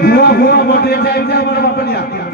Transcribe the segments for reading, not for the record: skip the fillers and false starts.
ભૂવા ભૂવા મોટે જાય છે મારા બાપનિયા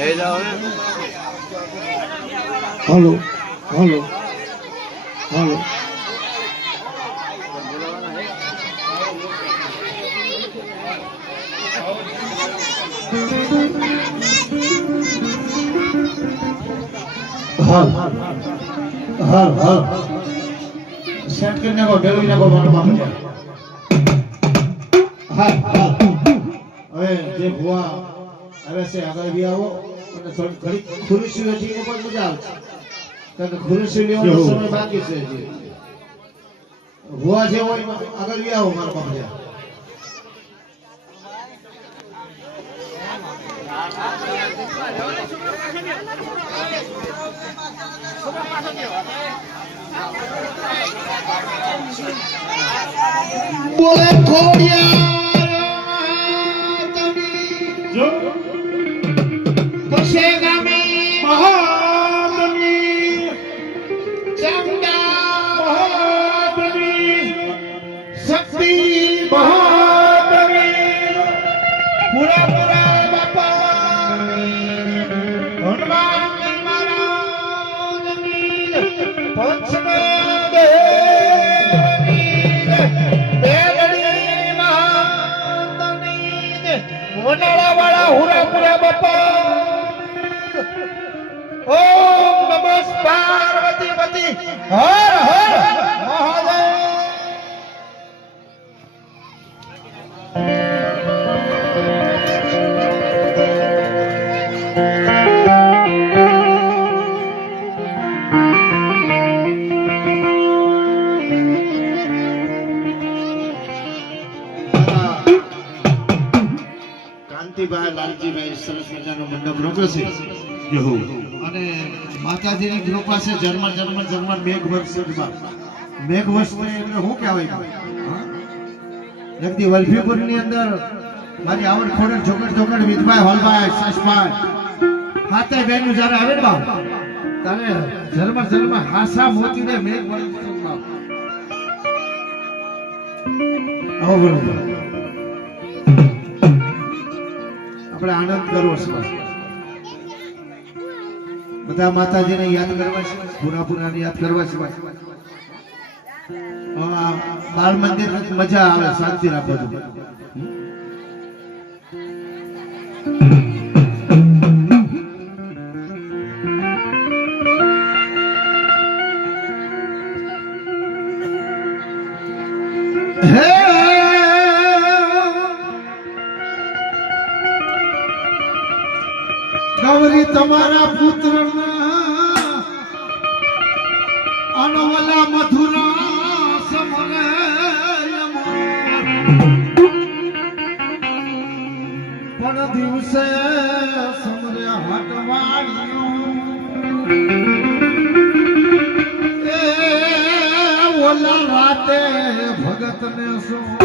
હલો હલો હલો હાલ સેટ કરીને કો બેલવીને કો મારો બાપ છે હાલ હવે જે ભુવા આવે છે આગળ બી આવો અને થોડી ઘડી ખુરશી વેઠીને પણ મજા આવશે કારણ કે ખુરશી લેવાનો સમય બાકી છે જે ભુવા જે હોય આગળ બી આવો મારો બાપ છે બોલે ખોડિયા જો પછે ગામી મહાબલી ચંડા મહાબલી શક્તિ મહાબલી પૂરા બાપા હનુમાન મહારાજની પંચમા વાળા હુરાપુરા બાપા ઓમ નમઃ પાર્વતી પતિ હર હર મહાદેવ લાલજીભાઈ સરસ મજાનો મંડપ રોક્યો છે અને માતાજીની કૃપા છે જન્મ મેઘ વર્ષમાં એટલે શું કહેવાય જગદી વલ્લભીપુર ની અંદર મારી આવડ ખોડર જોગડ વિધભાઈ હોલભાઈ સસભાઈ હાથે બેનું જ્યારે આવે ને બાપ તારે જન્મ હાસા મોતીને મેઘ વર્ષમાં આવો બરોબર આપણે આનંદ કરવો છે બધા માતાજીને યાદ કરવા છે પુરાને યાદ કરવા છે બાળ મંદિર મજા આવે શાંતિ રાખો ગૌરી તમારા પુત્ર અનવલા મથુરા સમરે પણ દિવસે સમરે હટવાડીઓ એ ઓલા રાતે ભગત ને શું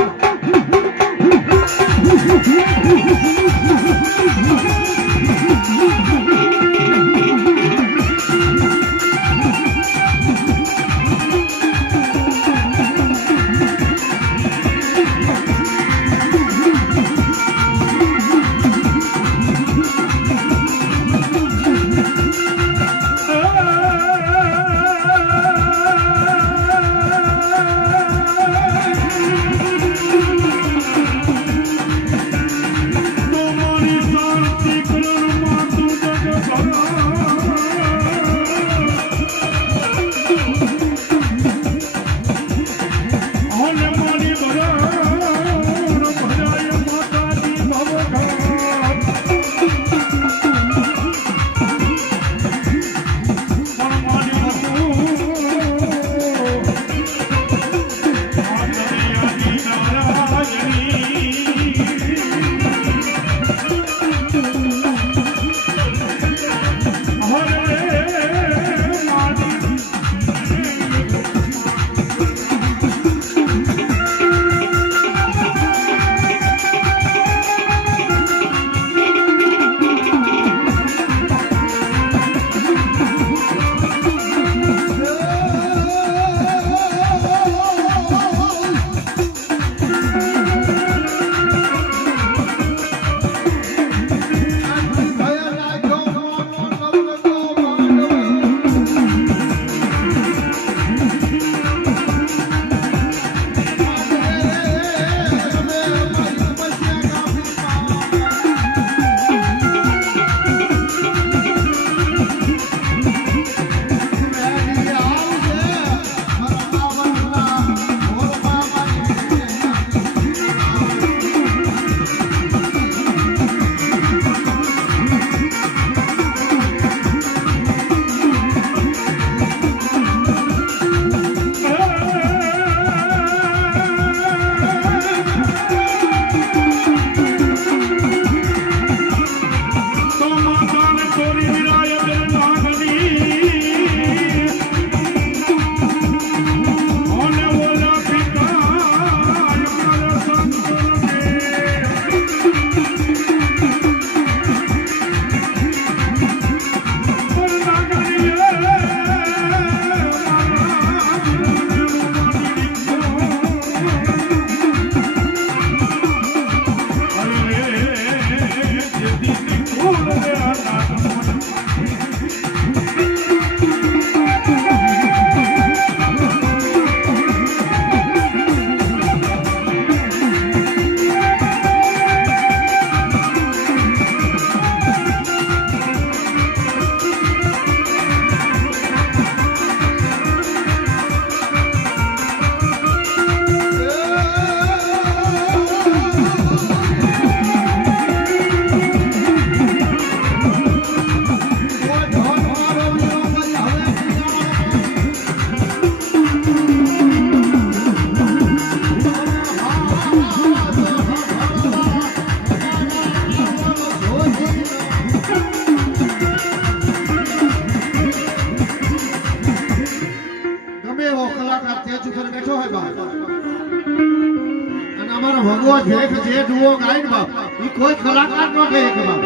ભગવો ભેખ જે ડુઓ ગાય ને બાપ ઈ કોઈ કલાકાર નો કહે કે બાપ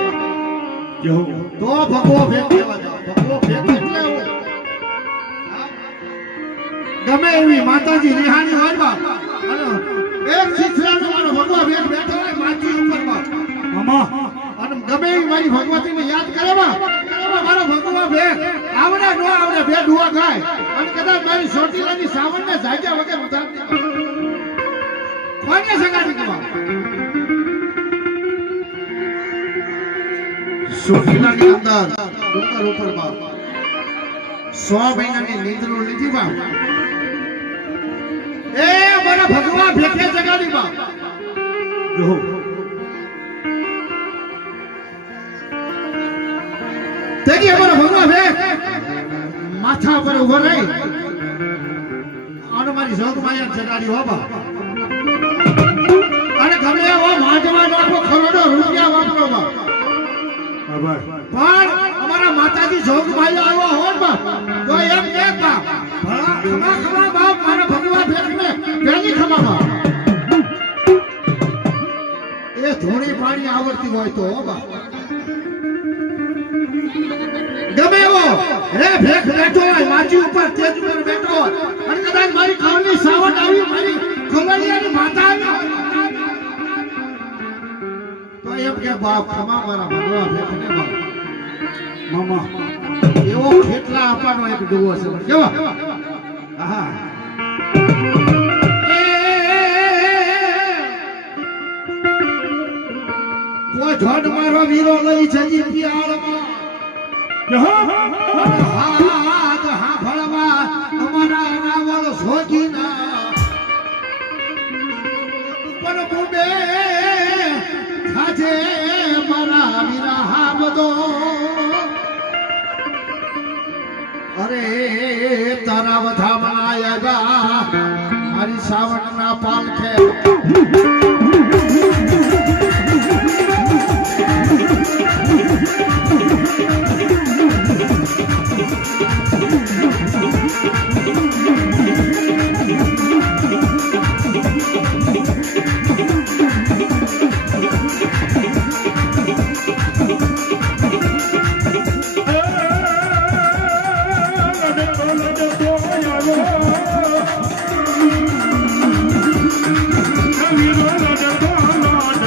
જો તો ભગવો ભેખ કહેવા જાય ભગવો ભેખ એટલે એવું. ગમે એવી માતાજી રિહાણી હોય ને બાપ અને એક શિષ્યાનો મારો ભગવો ભેખ બેઠો હોય માજી ઉપર બાપ મામા અને ગમે એવી મારી ભગવતીને યાદ કરે બાપ મારો ભગવો ભેખ આવડે નો આવડે બે ડુઓ ગાય અને કદાચ મારી ચોટીલાની સાવણને જાગ્યા વગર ઉતારતી કોઈને સગાડી કે બાપ ચોટીલાની અંદર ડુંગર ઉપર બાપ 100 મહિનાની નીંદરો લીધી બાપ એ મારા ભગવા ભેખે જગાડી બાપ જો તેજી અમારો ભગવા ભેખ માથા પર ઉભો રહી અને મારી જોગ માયા જગાડી હો બાપ અને ગમે એવો માંડવા નાખો કરોડો રૂપિયા વાપરો બાપ આભાર પણ અમારા માતાજી જોગ માયા આવ્યો હો બાપ તો એમ કે બાપ ભલા ખમા ખમા બાપ મારા ભગવા ભેખને પેલી ખમા બાપ એ ધોણી પાણી આવડતી હોય તો હો બાપ ગમે એવો રે ભેખ બેઠો હોય માજી ઉપર તેજ ઉપર બેઠો હોય અને કદાચ મારી ખાવાની સાવટ આવી મારી ખમરિયાની માતા આવી તો એમ કે બાપ ખમા મારા ભગવા ભેખને બાપ મામા એવો કેટલા આપવાનો એક ડુઓ છે કેવા હા કોઈ ઝડ મારો વીરો લઈ જજી પિયાળમાં હાથ હા ભળવા અમારા રાવળ સોજીના પણ બુબે ખાજે મારા વીરા હા બધો અરે તારા વધા મનાયા મારી સાવણના પાલખે Hãy subscribe cho kênh Ghiền Mì Gõ để không bỏ lỡ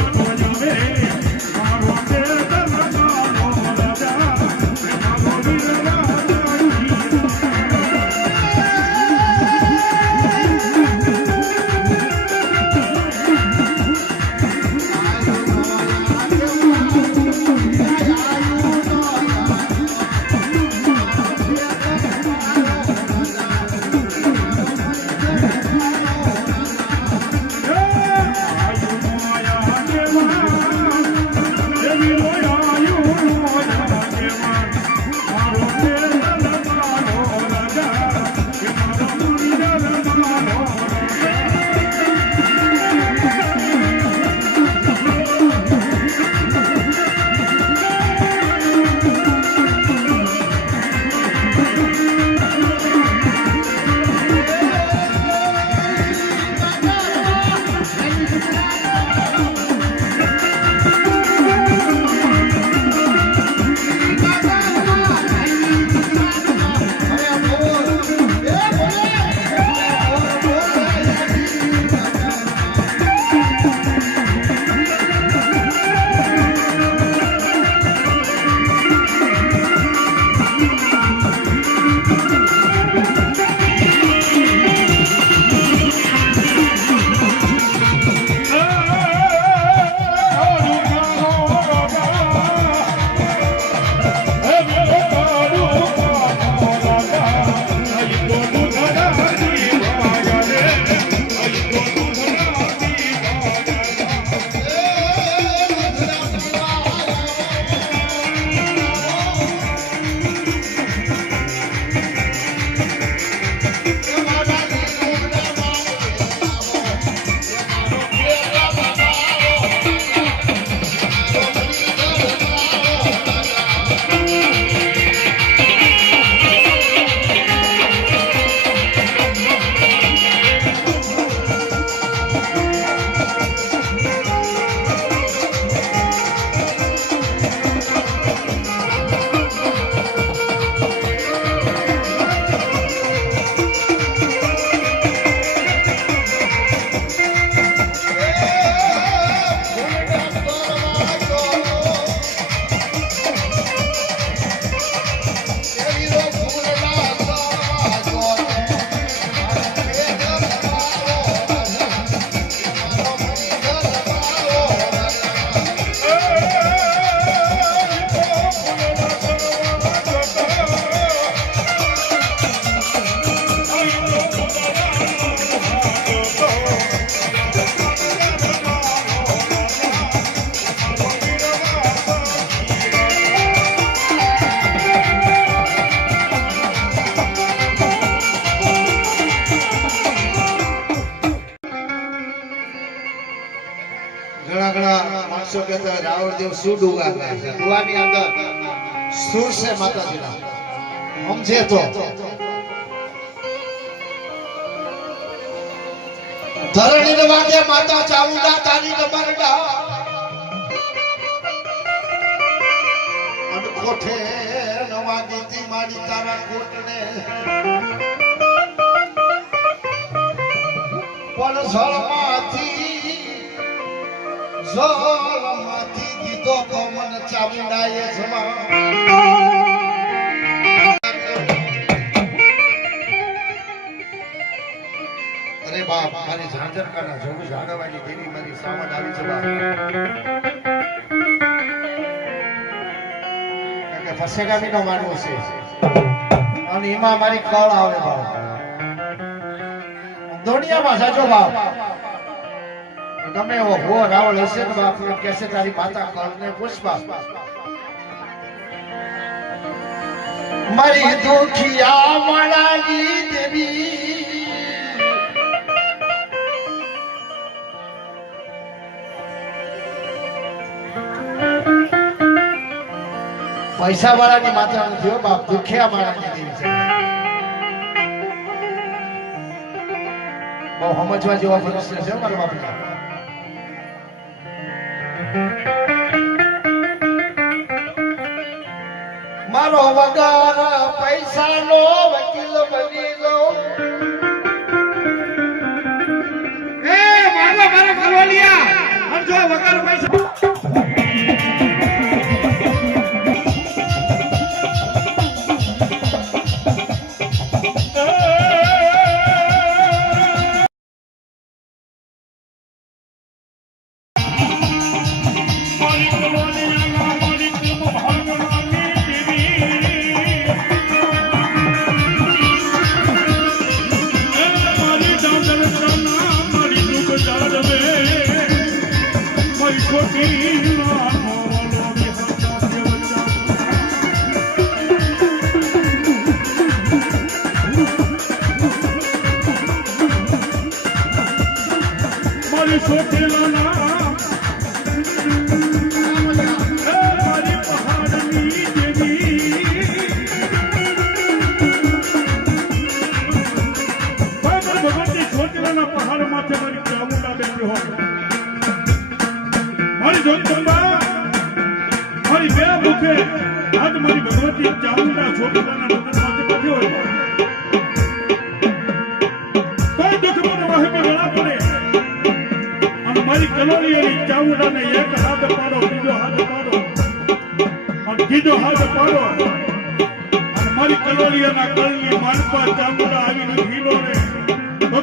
માણસો કહેતા હોય, રાવળદેવ શું ડુગા ગાય છે? ડુગાની અંદર સુર છે માતાજીના, સમજે તો. ધરણીને વાગે માતા ચામુંડા તારી નમરડા, અને કોઠે નવાગી તી મારી તારા કોટને, પણ જળમાંથી દીધો તો મને ચામુંડાએ જમા. અરે બાપ, મારી ઝાંઝરકાના જોગુ જાગવાની દેવી મારી સાવન આવી છે બાપ. કારણ કે ફસેગામીનો માનવો છે અને એમાં મારી કળ આવે બાપ. દુનિયામાં સાચો બાપ ગમે એવો હો રાવળ હશે ને બાપ, એમ કહેશે તારી માતા કળને પૂછ બાપ. મારી દુખિયા માળાની દેવી, પૈસા વાળાની માતા નથી હો બાપ, દુખિયા માળાની દેવી છે. બહુ સમજવા જેવા મનુષ્ય છે મારા બાપના. મારો વગર પૈસાનો વકીલ બની ગયો. એ મારા કલોલિયા, અને જો વગર પૈસા બીજો હાથ પાડો અને મારી કલોલિયાના કળની માનપા ચામુંડા આવીને ભીલો રે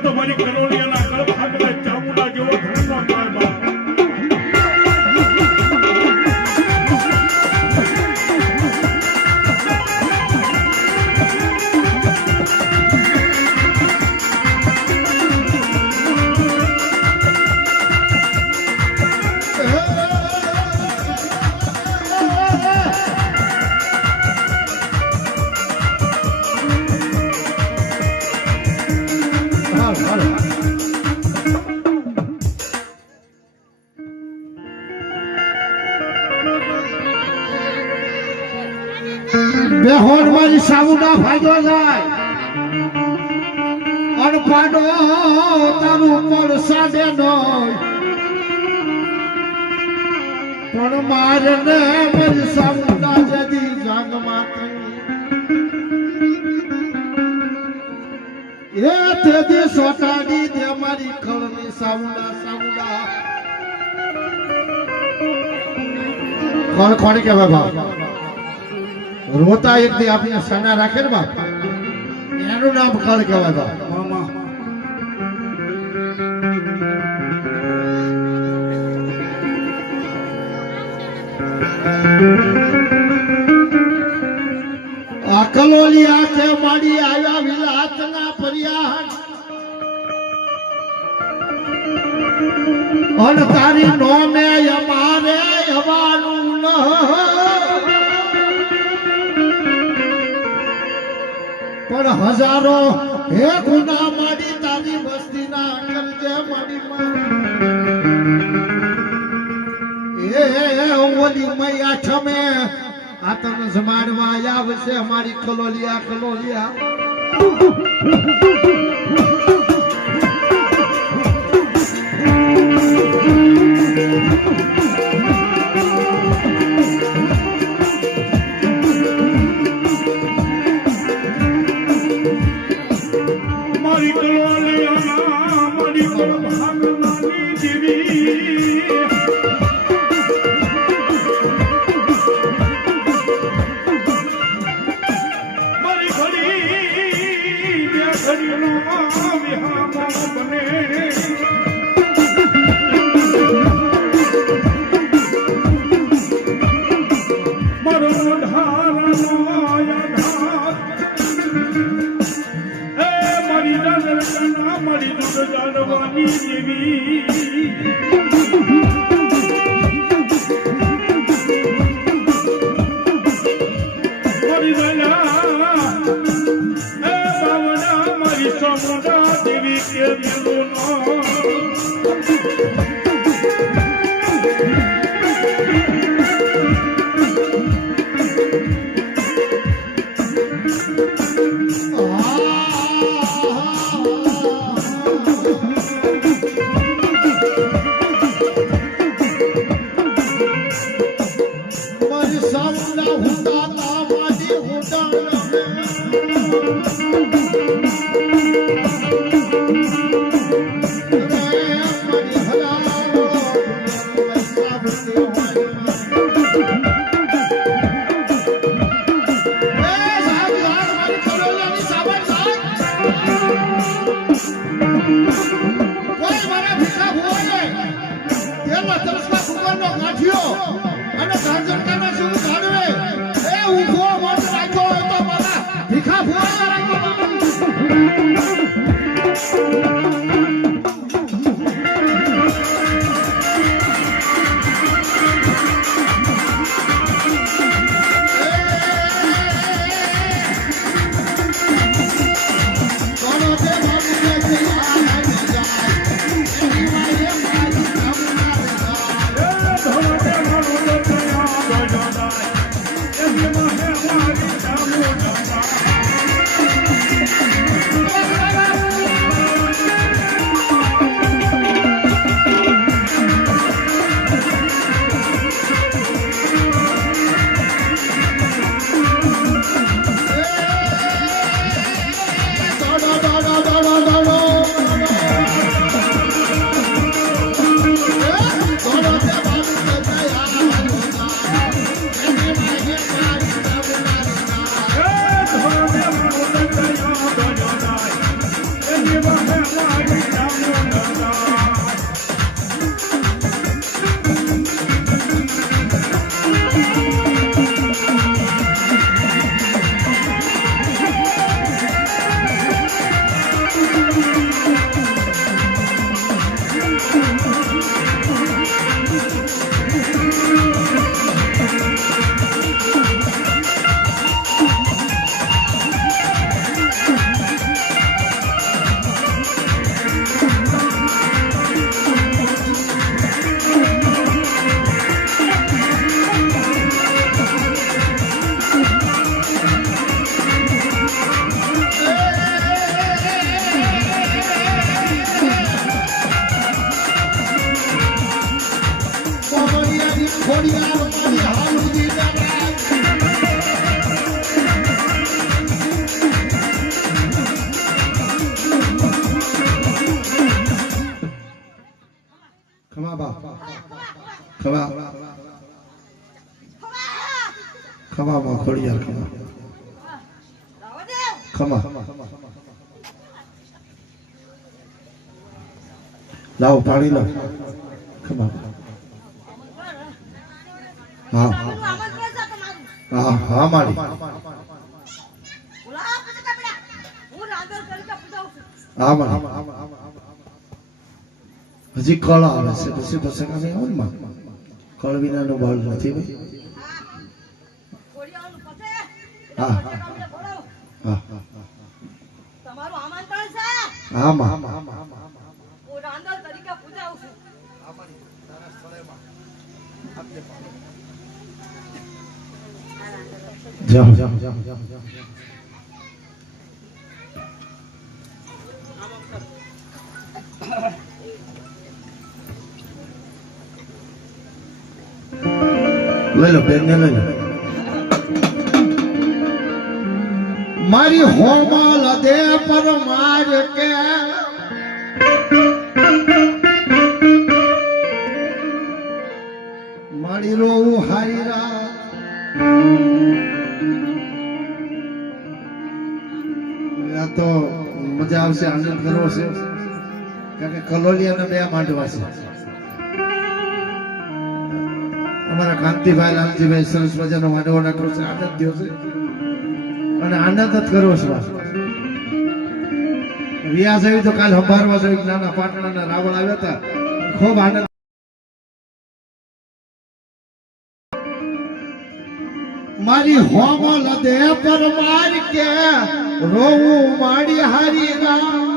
તો મારી કલોલિયાના કળ ભાગને ચામુંડા જેવો ધરનો થાય બા. બેહોર મારી સામુંડા ફાયદો જાય અનપાડો તારું પર સાડે નોય, પણ મારને મારી સામુંડા જદી જાગ માત્ર એ તેદી સોટાડી દે મારી ખળની સામુંડા સામુંડા. કોણ કોણ કહેવાય બાપ? રોતા એક દી આપીને સના રાખે ને બાપ, એનું નામ ખળ કહેવાય બાપ. મામા અકલોલિયા કે માડી આવ્યા વિલાતના ફરિયાદ, અન તારી નોમે અમારે જવાનું ન, પણ હજારો હે ગુના માડી તારી વસ્તીના કરજે માડી માં. એ એ ઓલી મૈયા છમે આ તને જમાડવા આવશે અમારી કલોલિયા મારી કલોલિયાના મારી ભાગનાની દેવી મારી ઘડી બે ઘડીનો વિહામો બને મારો ઢારનો આધાર મારી દાદરના મારી દૂધ જાણવાની દેવી મારી દયા એ બાવના મારી ચામુંડા દેવી કે મેલુનો ખમા માં ખોડિયાર ખમા લાવો પાણી લો ખમા હા હા હા મારી હા મારી હજી કળ આવે છે પછી પછી કાંઈ આવે ને કળ વિનાનો બળ નથી ભાઈ હા હા તમારું આમંત્રણ છે હા માં હું રાંદલ તરીકે પૂજાવું છું જાઓ લઈ લો બેન ને લઈ લો મારી હોમલ દે પર માર કે મારી રોવું હારી રા આ તો મજા આવશે આનંદ કરવો છે કારણ કે કલોલિયાના બે માંડવા છે અમારા કાંતિભાઈ લાલજીભાઈ સરસ મજાનો માંડવો નાખ્યો છે આનંદ થયો છે અને આનંદ જ કરવો છે વ્યાસ આવી તો કાલ સંભાળવા જોઈએ નાના પાટણાના રાવણ આવ્યા હતા ખૂબ આનંદ મારી હોમલ દે પર માર કે રોવું મારી હારી રામ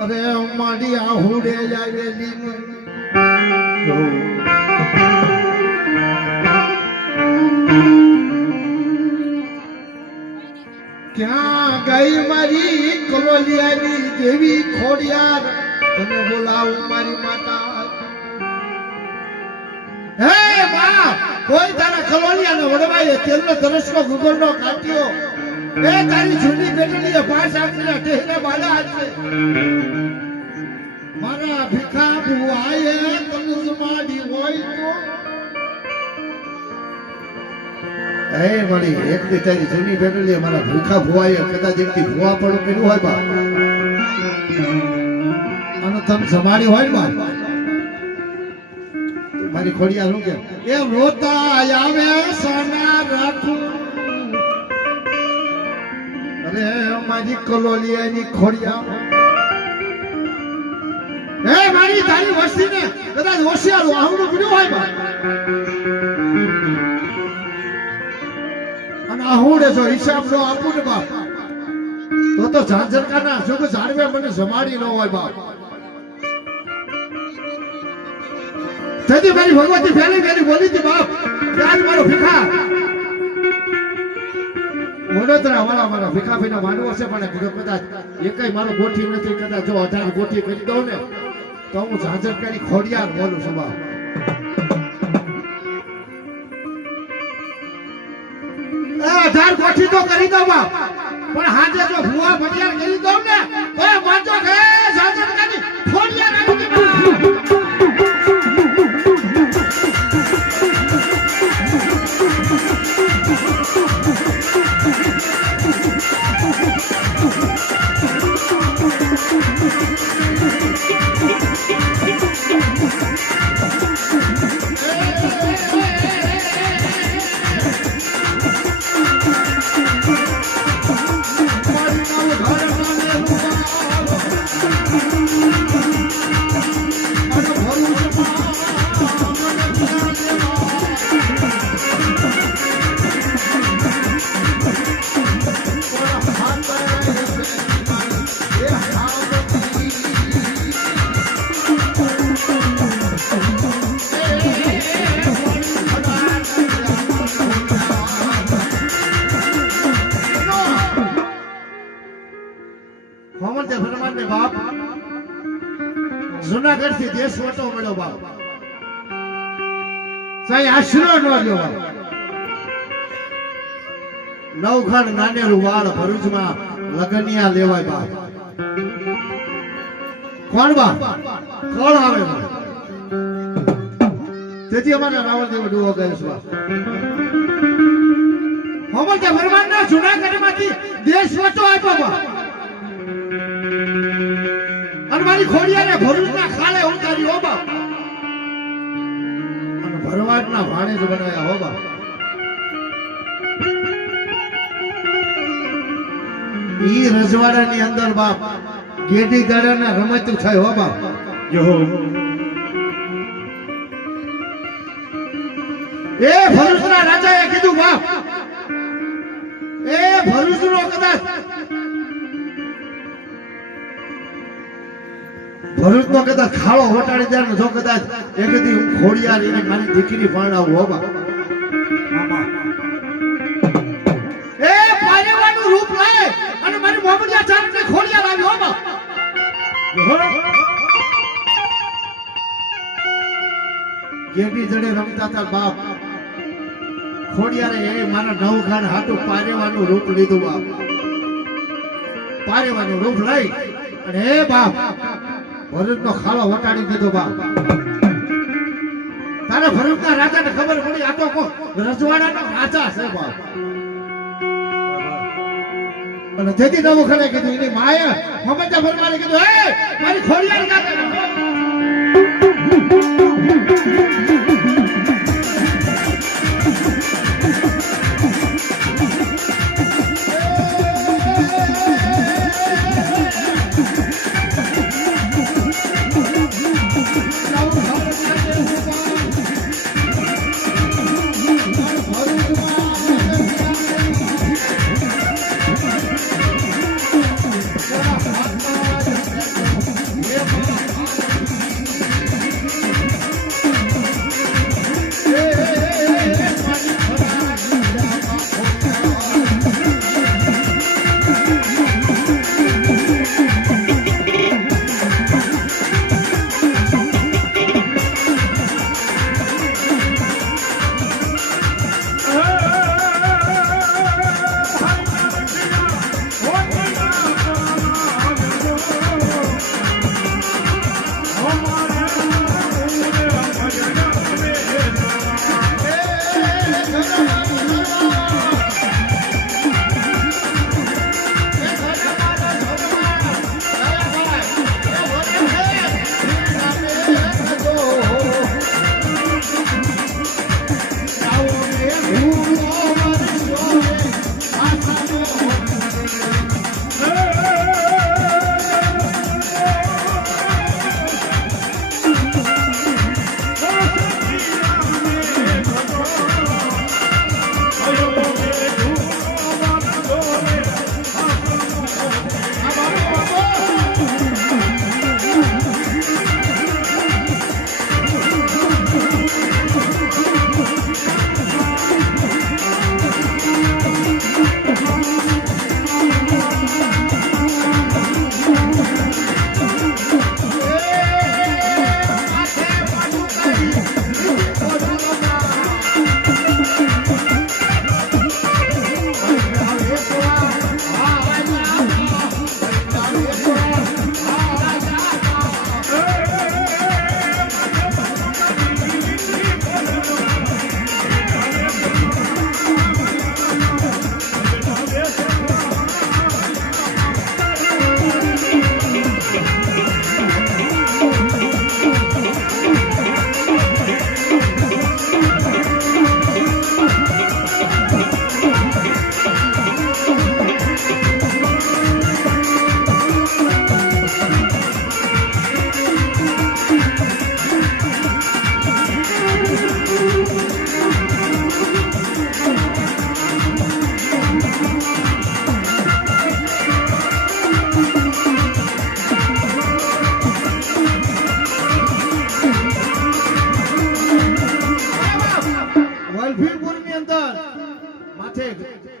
અરે મારી આહુડે આવેલી ક્યાં ગઈ મારી કલોલિયાની દેવી ખોડિયાર તને બોલાવું મારી માતા હે બા કોઈ તારા કલોલિયાને વડવાય તેલનો ધનુષનો ગુગળનો કાટ્યો એ તારી જૂની બેટલીએ પાસ આપીને ટેહરે બાડા હાથે મારા ભીખા ભુવાએ તને જમાડી હોય તો એ મળી એક દી તારી જૂની બેટલી મારા ભૂખા ભુવાએ કદાચ એક દી ભુવા પણ કર્યું હોય બા અને તમે જમાડી હોય ને બા મારી ખોડિયા શું કે એ રોતા આવે સોના રાખું અરે મારી કલોલિયાની ખોડિયા હે મારી તારી વસ્તીને કદાચ હોશિયાર આવડું પડ્યું હોય બા અને આહુડે જો હિસાબ નો આપું ને બાપ તો ઝાંઝરકાના સુખ ઝાડવે મને જમાડી ન હોય બાપ તેથી મારી ભગવતી ફેલી બોલી હતી બાપ કે આજ મારો ભીખા વડોદરા વાળા મારા ભીખાભાઈનો માંડવો છે પણ કદાચ એકય મારો ગોઠી નથી કદાચ જો 18 ગોઠી કરી દઉં ને તો હું ઝાંઝરકારી ખોડિયાર બોલું છું બાપ 18 ગોઠી તો કરી દઉં બાપ પણ હાજે જો ભુવા ભટિયાર કરી દઉં ને તો માજો કે ઝાંઝરકારી ખોડિયાર આવી ગઈ જુનાગઢ થી દેશ વટો મળ્યો બાપ સાઈ આશરો ન લ્યો નવખંડ નાનેરું વાળ ભરૂચમાં લગનિયા લેવાય બાપ કોણ બાપ કોણ આવે બાપ? તેથી અમારા રાવણદેવ ડુઓ ગયો છે બાપ હોમલતા ભરવાડના જુનાગઢમાંથી દેશ વટો આપ્યો બાપ અને મારી ખોડિયાને ભરૂચના ખાલે ઉતારી હો બાપ અને ભરવાડના ભાણે જ બનાવ્યા હો બાપ ઈ રજવાડાની અંદર બાપ ગેડી ગાડાના રમતું થાય હો બાપ જો એ ભરૂચના રાજાએ કીધું બાપ એ ભરૂચનો કદાચ ભરૂચનો કદાચ ખાડો વટાડી દે ને જો કદાચ એક દી હું ખોડિયાર એને મારી દીકરી પરણાવું હો બા. મામા એ પારેવાનું રૂપ લઈ અને મારી મોહમ્મદિયા ચાંદને ખોડિયા લાવ્યો હો બા. ગેડી જડે રમતા હતા બાપ. ખોડિયારે એ મારા નવઘાન હાટું પારેવાનું રૂપ લીધું બાપ. પારેવાનું રૂપ લઈ અને એ બાપ ભરૂચનો ખાડો વટાડી દીધો બાપ. તારે ભરૂચના રાજાને ખબર પડી આ તો રજવાડાનો રાજા છે બાપ. અને તેથી નવઘાને કીધું એની માએ મોહમ્મદિયા ફરમાને કીધું એ મારી ખોડિયાર ગાતે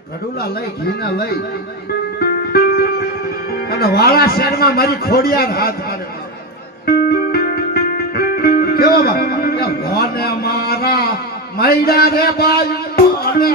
ઘડુલા લઈ ઘીના લઈ અને વાળા શહેરમાં મારી ખોડિયાર હાથ મારે કેવો ભોને મારા મૈડા રે બાઈ ભોને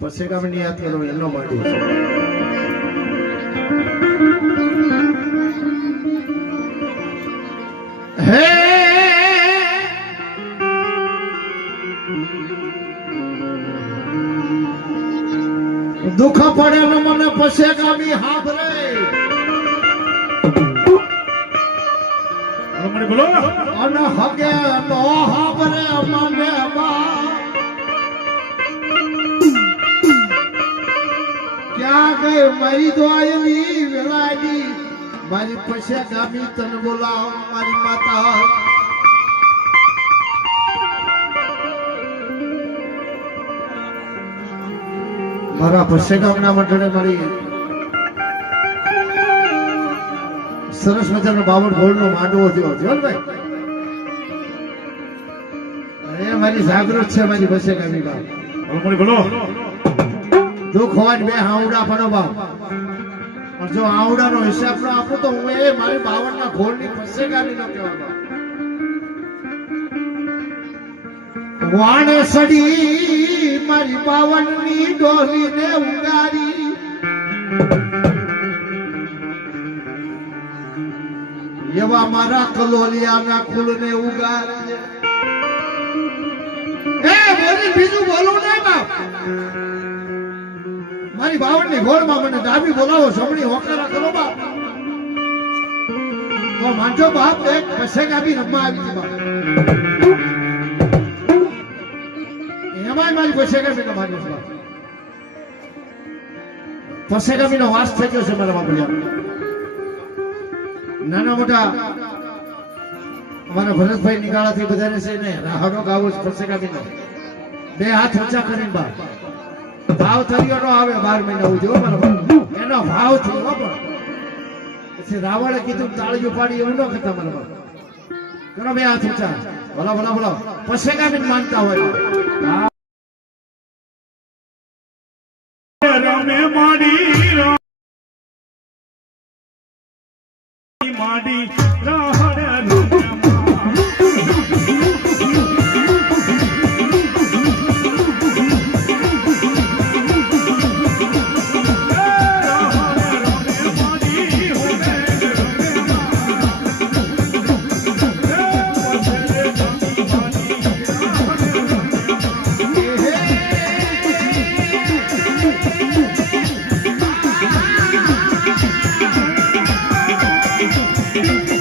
મારી પછી ગામની યાદ કરો એનો માંડવો છે હે દુઃખ પડે ને મને પછી ગામી હાભરે મને બોલો અને હગે તો હાભરે મને બા ક્યાં ગઈ મારી દોયલી વેલાની મારી પછી ગામી તને બોલાવ મારી માતા મારા પછી ગામના મંડળે મારી સરસ મજાનો 52 ગોળનો માંડવો થયો છે ભાઈ અરે મારી જાગૃત છે મારી પછી ગામી ગામ મને બોલો દુઃખ હોય ને બે હાવડા પડો બાપ પણ જો આવડાનો હિસાબ ન આપું તો હું એ મારી 52 ના ઘોડની પછી ગામી નો કહેવા વાણે સડી મારી 52 ની ડોલીને ઉગારી એવા મારા કલોલિયાના કુળને ઉગારે એ બોલી બીજું બોલું નહીં બાપ મારી 52 ની ઘોડમાં મને ડાબી બોલાવો જમણી હોકારા કરો બાપ તો માંજો બાપ એક પછી ગામી રમવા આવી હતી બાપ એમાંય મારી પછી ગામી નો માન્યો છે પછી ગામી નો વાસ થઈ ગયો છે મારા બાપલિયા નાના મોટા અમારા ભરતભાઈ નિગાળાથી બધાને છે ને રાહડો ગાવો છે પછી ગામીનો બે હાથ ઊંચા કરીને બાપ ભાવ થયો નો આવે 12 મહિના સુધી હો મારા બાપ એનો ભાવ થયો હો પણ પછી રાવણે કીધું તાળીઓ પાડી એવું ન કરતા મારા બાપ કરો બે હાથ ઊંચા બોલો બોલો બોલો પછી ગામી માનતા હોય રમે માડી માડી રાહડે હે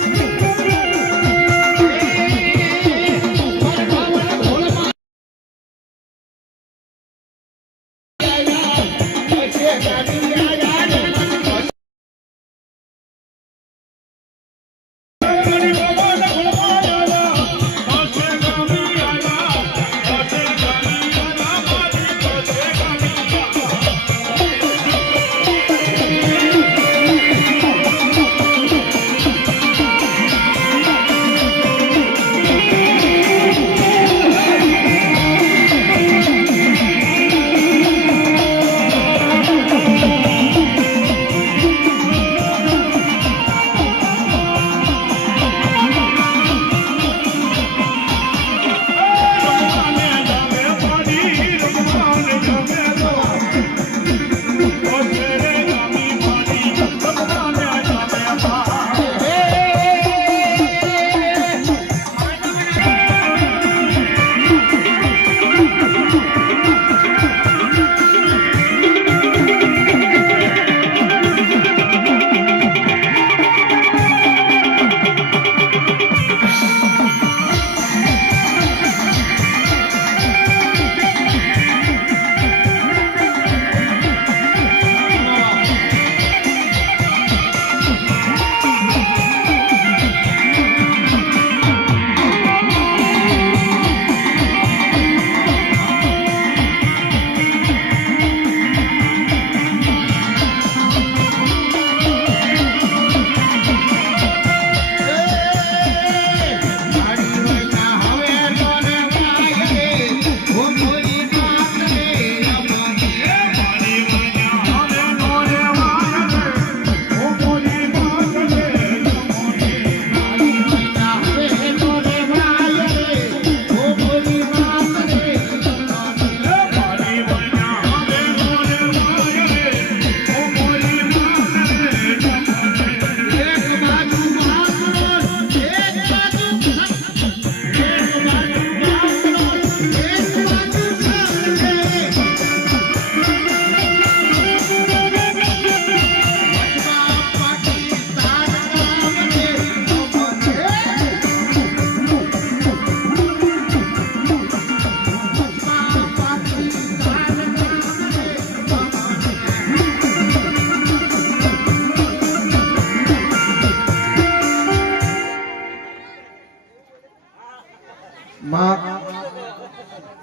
માં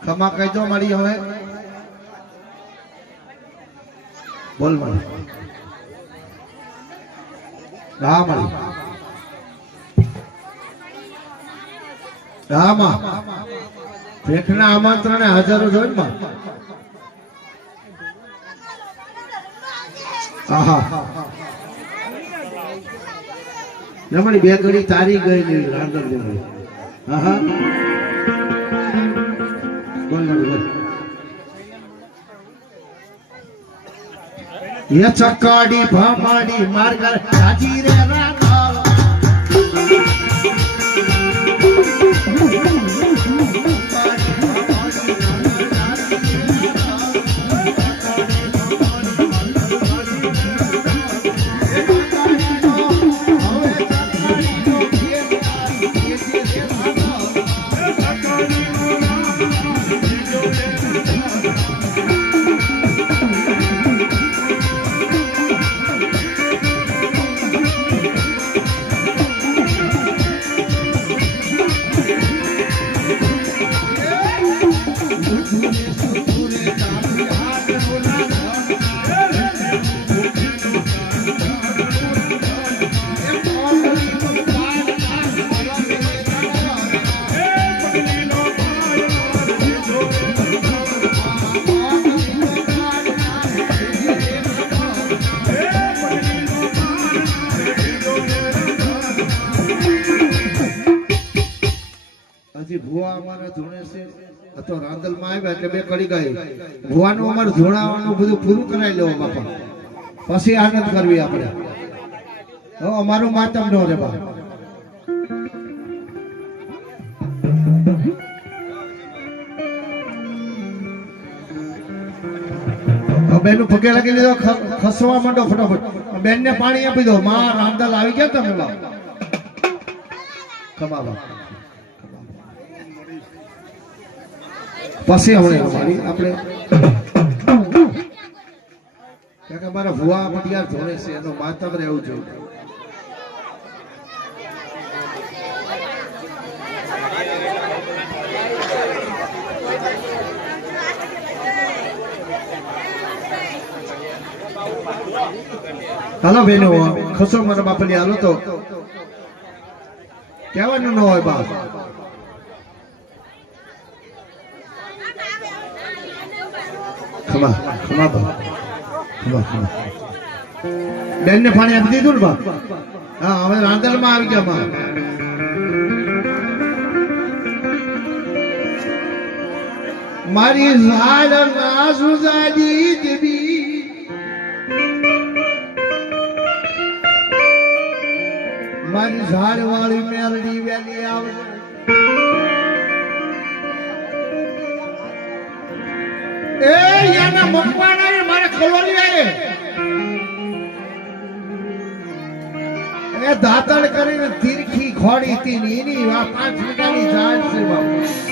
ખમા કહી દો મારી હવે બોલ મારી હા મારી હા માં ભેખના આમંત્રણે હાજર જ હોય ને માં આહા રમણી બે ઘડી તારી ગયેલી રાંધણ દેવી આહા બોલ બોલ ये चक्काडी भामाडी मारकर राजी रे राधा ભુવા અમારા ધોણે છે તો રાંદલ માં આવ્યા એટલે બે કડી ગઈ ભુવાનું અમારું ધોણાવાનું બધું પૂરું કરાવી લેવું બાપા પછી આનંદ કરવી આપણે હવે અમારું માતમ ન રે બા બેન પગે લાગી લીધો ખસવા માંડો ફટાફટ બેન ને પાણી આપી દો માં રાંદલ આવી ગયા તમે બા કમાવા પછી હવે અમારી આપણે કાકા મારા ભુવા મટિયાર ધોણે છે એનો માતમ રહેવું જોઈએ હાલો બેનો ખસો મારા બાપલી હાલો તો કહેવાનું ન હોય બાપ ખમા ખમા બા ખમા ખમા બેન ને પાણી આપી દીધું ને બા હા હવે રાંદલ માં આવી ગયા માં મારી ઝાડ ના સુજાજી દેવી મારી ઝાડ વાળી મેલડી વેલી આવે એ યાના મકવાના મારે ખલોલી આવે એ દાતણ કરીને તીરખી ખોડી તી એની 5 મીટરની ઝાડ છે બાપુ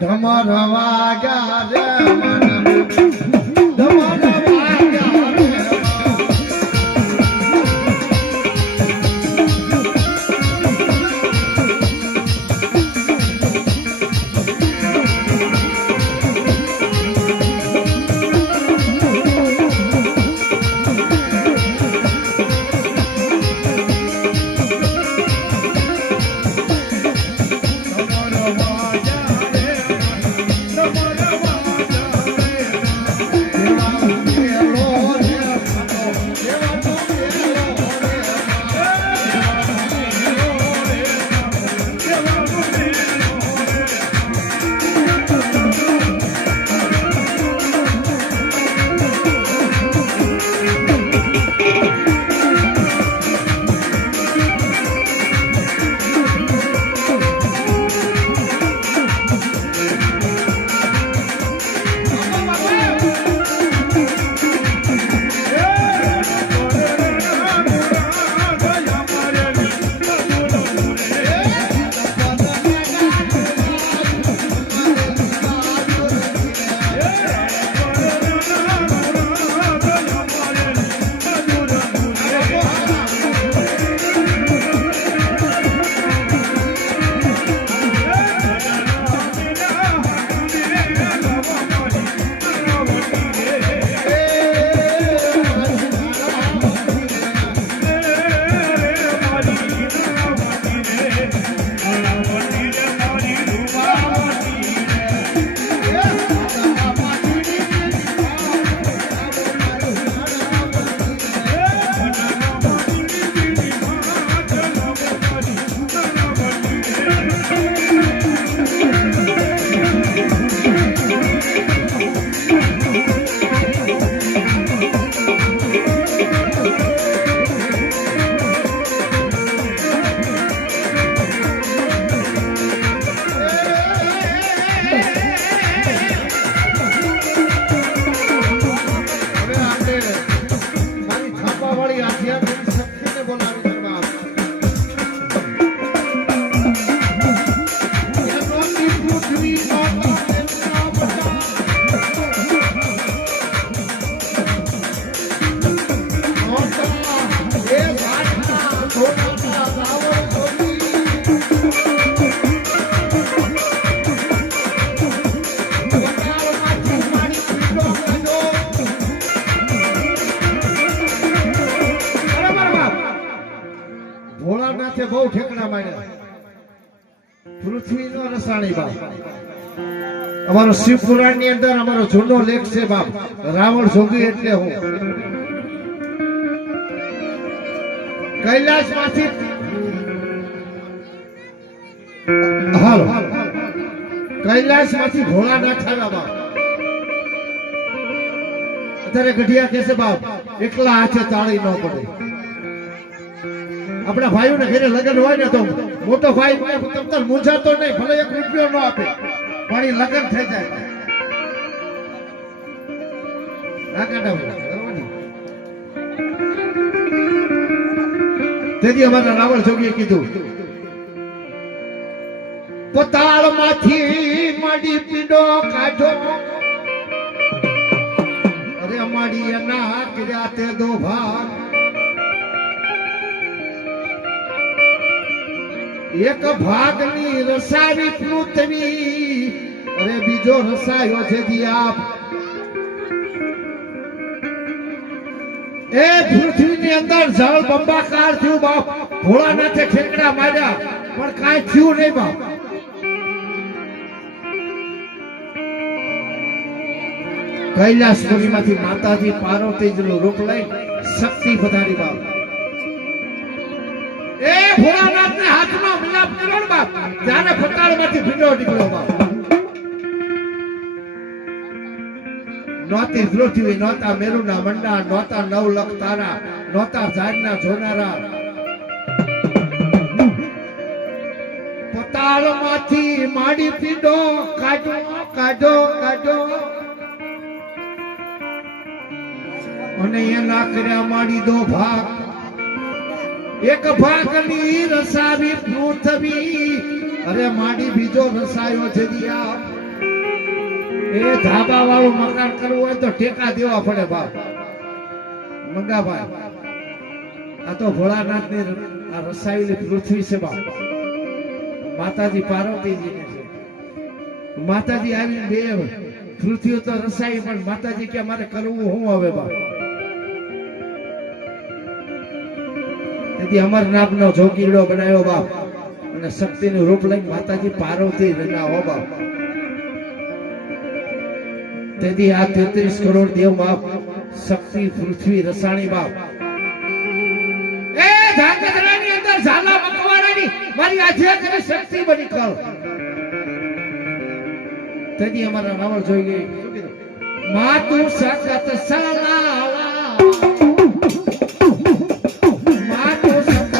ઢમર વાગ્યા રે ઢમર વાગ્યા રે ભોળાનાથે બહુ ઠેકડા માર્યા પૃથ્વીનો રસાણી બાપ અમારો શિવ પુરાણ ની અંદર અમારો જૂનો લેખ છે બાપ રાવણ જોગી એટલે હું કૈલાસ માંથી હાલો કૈલાસ માંથી ભોળાનાથ આવ્યા બાપ અત્યારે ગઢિયા કે છે બાપ એકલા હાથે તાળી ન પડે આપણા ભાઈઓને ઘરે લગ્ન હોય ને તો મોટો ભાઈ તમતર મૂંઝાતો નહીં ભલે 1 રૂપિયો ન આપે પણ એ લગ્ન થઈ જાય તેથી અમારા રાવણ જોગીએ કીધું પોતાળ માંથી માડી પીડો કાઢો અરે માડી એના કર્યા તે દો ભાગ એક ભાગની રસાવી પૃથ્વી અરે બીજો રસાયો છે દિયાપ એ પૃથ્વીની અંદર જળ બંબાકાર થયું બાપ ભોળાનાથે ઠેકડા માર્યા પણ કાંઈ થયું નહીં બાપ કૈલાસપુરીમાંથી માતાજી પાર્વતીજીનું રૂપ લઈ શક્તિ પધારી બાપ એ ભોળાનાથને હાથમાં મિલાપ કર્યો ને બાપ ત્યારે ફટાળમાંથી ભીંડો નીકળ્યો બાપ નોતી પૃથ્વી નોતા મેરુના મંડા નોતા 9 લાખ તારા નોતા ઝાડના જોનારા પતાળમાંથી માડી પીડો કાઢો કાઢો કાઢો અને એના કર્યા માડી દો ભાગ એક ભાગની રસાવી પૃથ્વી અરે માડી બીજો રસાયો છે દિયા એ ધાબા વાળું મકાન કરવું હોય તો ટેકા દેવા પડે બાપ મંગાભાઈ. આ તો ભોળાનાથ ની આ રસાયેલી પૃથ્વી છે બાપ. માતાજી પાર્વતીજી ને છે. માતાજી આવી બે પૃથ્વીઓ તો રસાઈ, પણ માતાજી કે મારે કરવું હું હવે બાપ. તેથી અમર નામનો જોગીડો બનાવ્યો બાપ, અને શક્તિનું રૂપ લઈને માતાજી પાર્વતી રંગાવો બાપ. તેથી આ 33 કરોડ દેવ બાપ, શક્તિ પૃથ્વી રસાણી બાપ. એ ધાંગધ્રાની અંદર ઝાલા મકવાણાની મારી આધ્યાત્મિક શક્તિ બની કર. તેથી અમારા રાવણ જોઈ ગઈ શું કીધું? માતું સકત સલાવા માતું સકત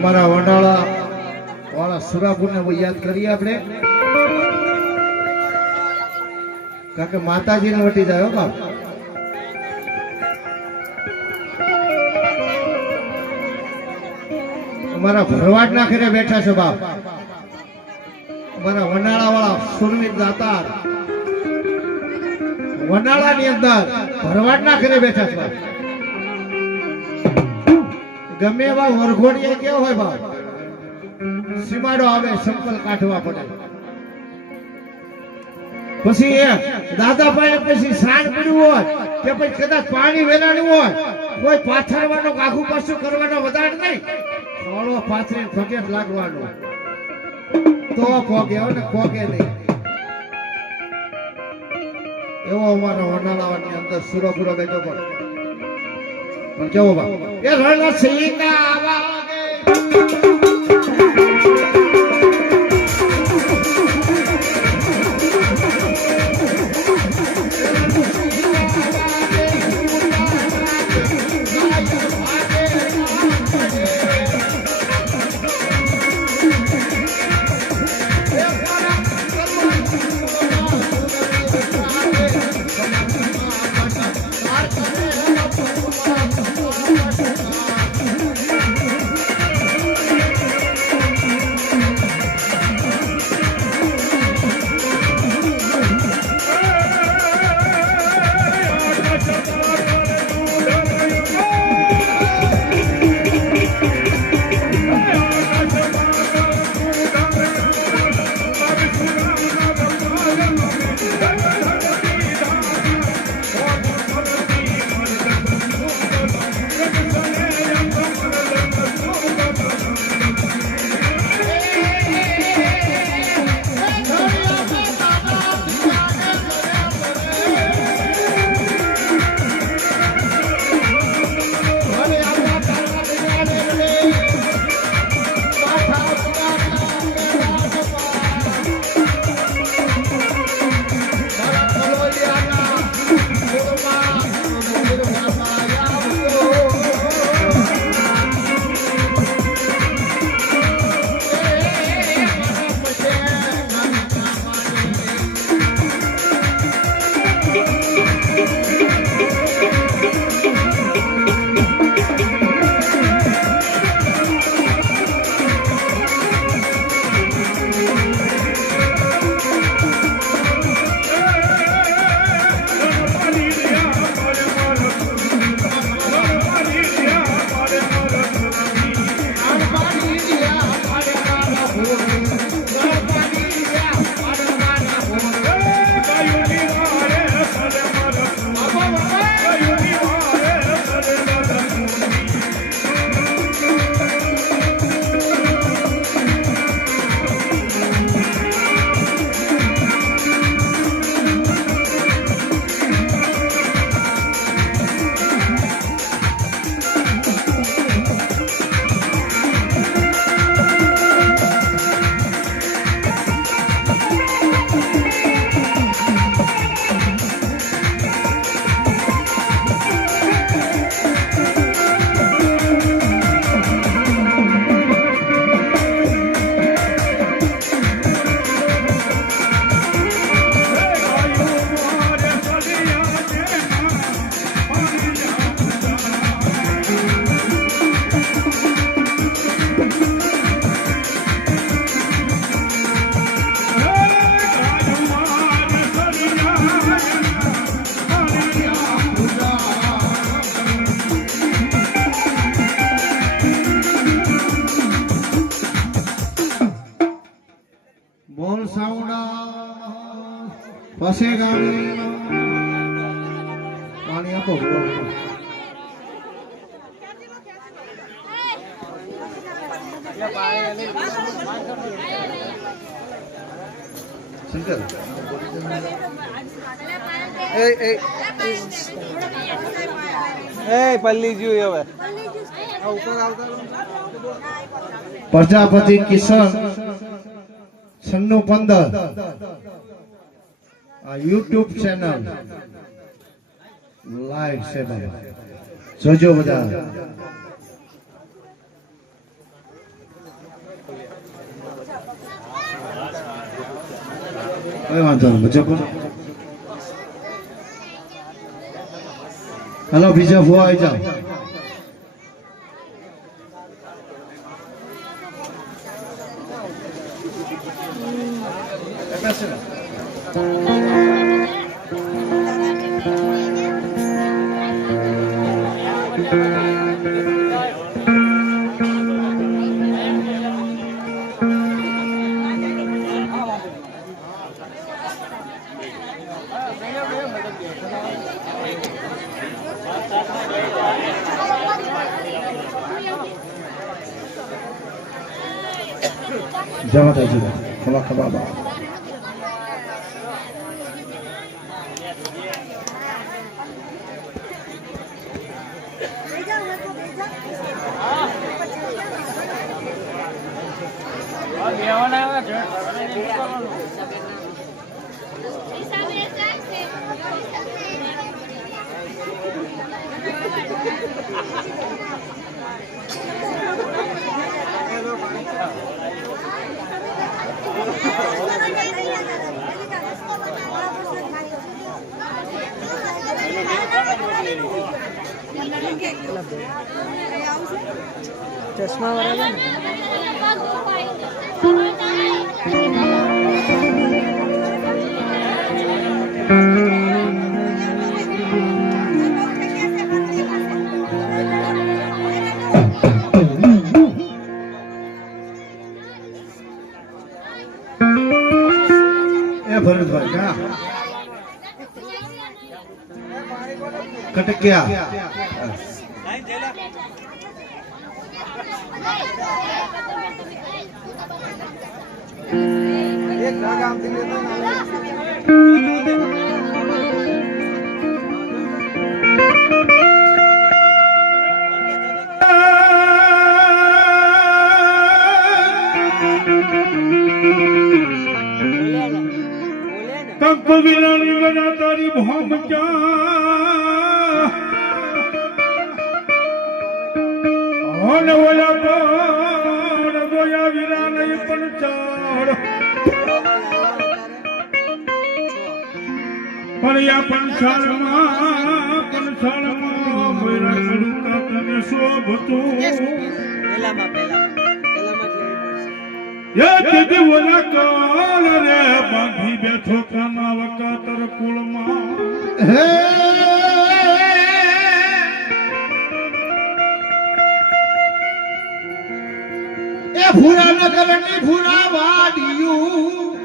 અમારા વડાળા વાળા સુરાપુરને યાદ કરીએ આપણે, કારણ કે માતાજીને વટી જાય હો બાપ. અમારા ભરવાડના ઘરે બેઠા છે બાપ, અમારા વનાળા વાળા સુરવીર દાતાર વનાળાની અંદર ભરવાડના ઘરે બેઠા છે બાપ. ગમે એવા વરઘોડીએ કેવો હોય બાપ, સીમાડો આવે સંકલ કાઢવા પડે. પછી એ દાદા પાસે પછી સાંજ પડ્યું હોય કે પછી કદાચ પાણી વેલાણું હોય, કોઈ પાથરવાનો આખું પાછું કરવાનો વધારે નહીં, થોડો પાથરી ફગેટ લાગવાનો તો પોગે ને પોગે નહીં. એવો અમારો વનાલાવાની અંદર સુરપુરો બેઠો પણ કેવો બાપ એ રણ સિંગા વાગે પછી ગાડી પાણી આપો શંકર પલ્લી જોઈ હવે પ્રજાપતિ કિશન 9615 આ YouTube ચેનલ લાઈવ છે બાબા જોજો બધા કઈ વાંધો નહીં બચો પણ હાલો બીજા ભૂવા આવી જાઓ જવા દેજો ખબા ખબા બા ચશ્મા વાળા એ ભરતભાઈ ક્યાં કટક્યા કંક વિરાની ગણા તારી ભોમ ક્યાં હોન ઓલા પણ ગોયા વિરા નહીં પણ ચાળ પણ યા પંચાળમાં મેરા કડુકા તને શોભતું યે ઓલા કાળ રે બાંધી બેઠો કાના વકાતર કુળમાં હે એ ભૂરા નગરની ભૂરા વાડિયું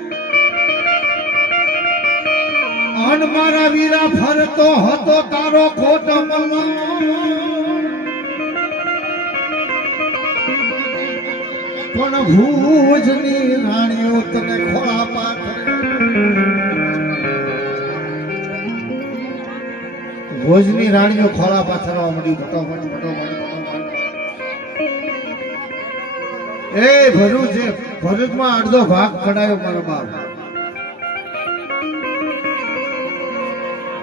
અન મારા વીરા ફરતો હતો તારો ખોટ મનો પણ ભુજની રાણીઓ તને ખોળા પાથરે ભુજની રાણીઓ ખોળા પાથરવા મળી એ ભરૂચ છે ભરૂચમાં અડધો ભાગ કડાયો મારો બાપ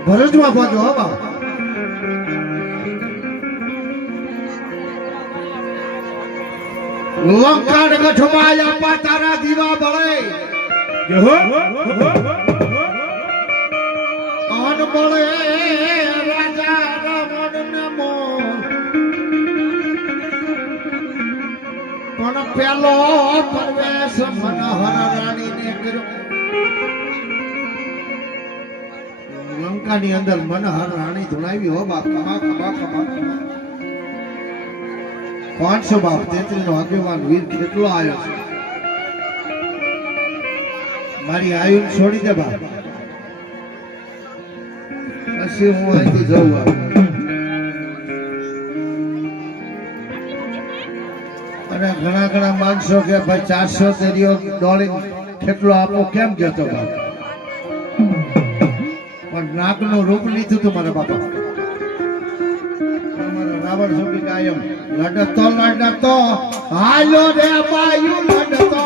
ભરૂચમાં પહોંચો હો બાપ લંકાડ ગઠમાં આપા તારા દીવા બળે અન બળે રાજા રાવણ ને મોર પણ પેલો પ્રવેશ મનોહર રાણી ને કર્યો લંકાની અંદર મનોહર રાણી ધોળાવી હો બાપ કમા 500 બાપ 33 નો આગેવાન વીર કેટલો આવ્યો છે મારી આયુ છોડી દે બાપ પછી હું અહીંથી જઉં અને ઘણા માણસો કે ભાઈ 400 તેરીઓ દોડી કેટલો આપો કેમ કહેતો બાપ પણ નાગનું રૂપ લીધું તું મારા બાપા રાવણ સુખી કાયમ લડતો હાલો રે બાયુ લડતો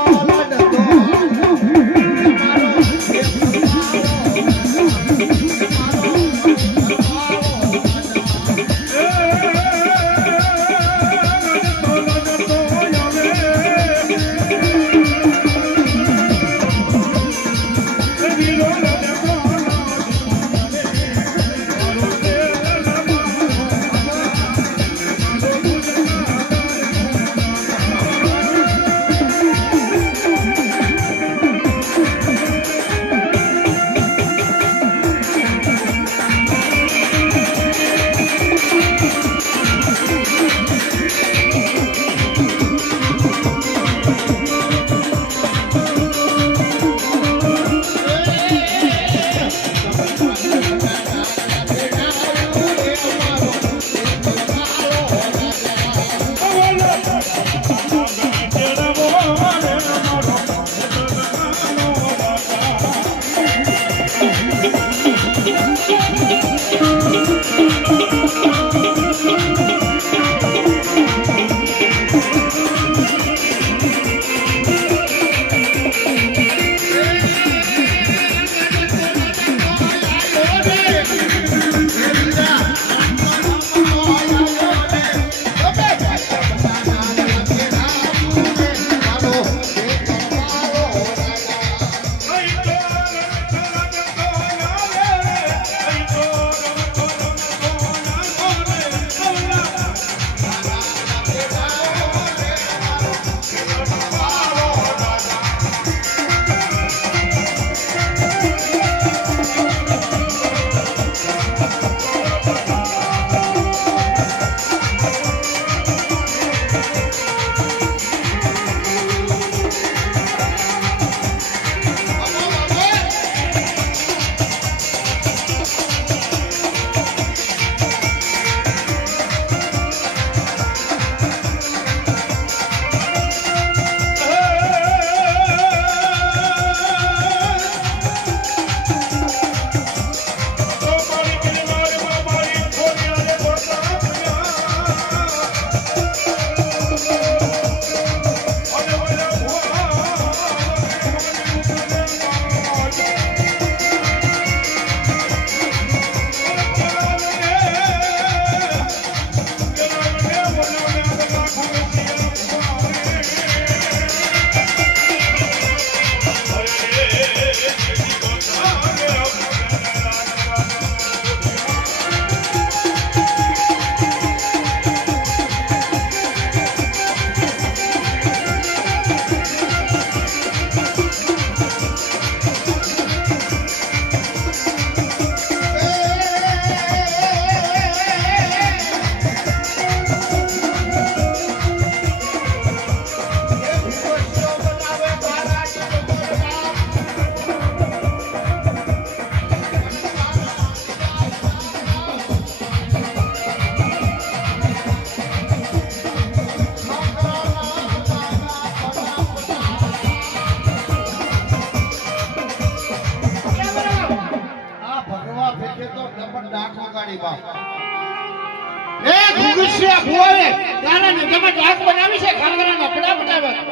મારી બાપ એ ઘુઘુસિયા ભુવાએ દાનાની તમે ડાક બનાવી છે ખાંગરાના પડા બનાવ્યા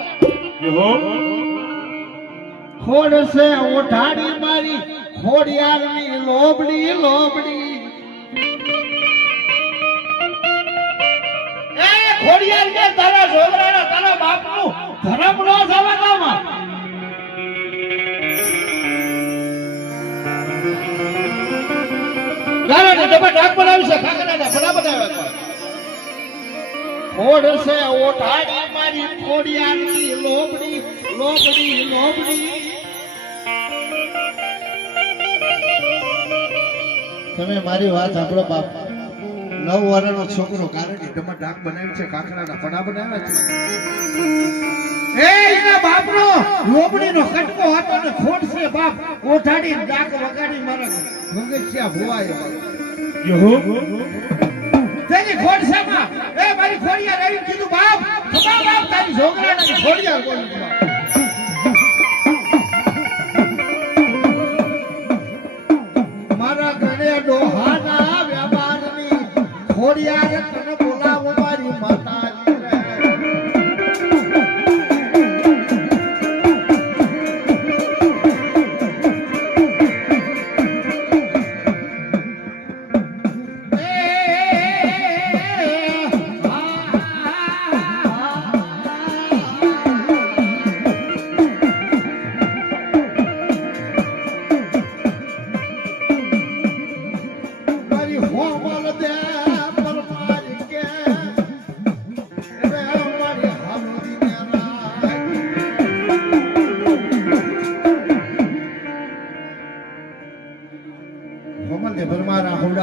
યો ખોડ છે ઓઢાડી મારી ખોડિયારની લોબડી લોબડી એ ખોડિયાર કે તારા છોકરાના તારા બાપનું ધર્મ નો જવાનામાં ગારાને તમે ડાક બનાવી છે ખાંગરાના પડા બનાવ્યા ખોડ છે ઓઢાડી મારી ખોડિયારની લોબડી લોબડી લોબડી તમે મારી વાત સાંભળો બાપ 9 વર્ષનો છોકરો કારણ તમે ડાક બનાવી છે કાકડાના પડા બનાવ્યા છે એના બાપનો લોબડીનો કટકો હતો ને ખોટ છે બાપ ઓઠાડી ડાક વગાડી મારા ભંગસિયા ભુવાએ યો તેની ખોટ છે માં એ મારી ખોડિયા રહી કીધું બાપ ખબર બાપ તારી છોકરાની ખોડિયા બોલું મારા ઘરે ડોહાના વ્યવહારની ખોડિયા તને બોલાવો મારી માતા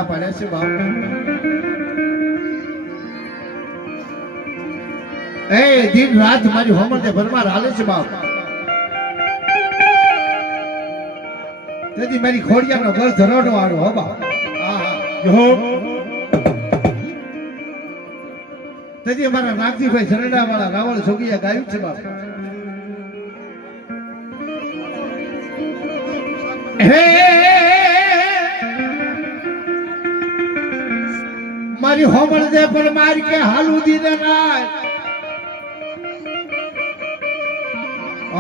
પડે છે બાપ એ દિન રાત મારી હોમર દે ભરમાર હાલે છે બાપ તેથી મારી ખોડિયાનો ઘર ધરોડો આડો હો બાપ યો તેથી અમારા નાગજીભાઈ ઝરડા વાળા રાવળ જોગીયા ગાયું છે બાપ હે મારી હોમળ દે પર મારી કે હાલુ દીને નાય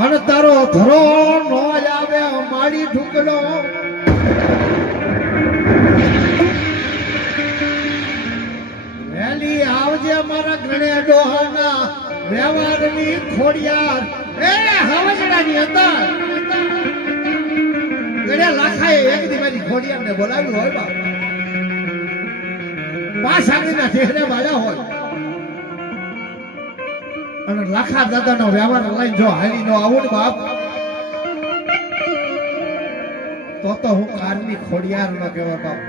અન તારો ધરો નો આવે મારી ઢુકડો વેલી આવજે મારા ગણે ડોહાના વ્યવહારની ખોડિયાર એ હવજડાની અંદર ગણે લાખાએ એક દી મારી ખોડિયારને બોલાવ્યું હોય બાપ પાછાના ચહેરે વાળા હોય અને લાખા દાદાનો વ્યવહાર લઈને જો હાલી નો આવું ને બાપ તો હું કારની ખોડિયાર નો કહેવાય બાપ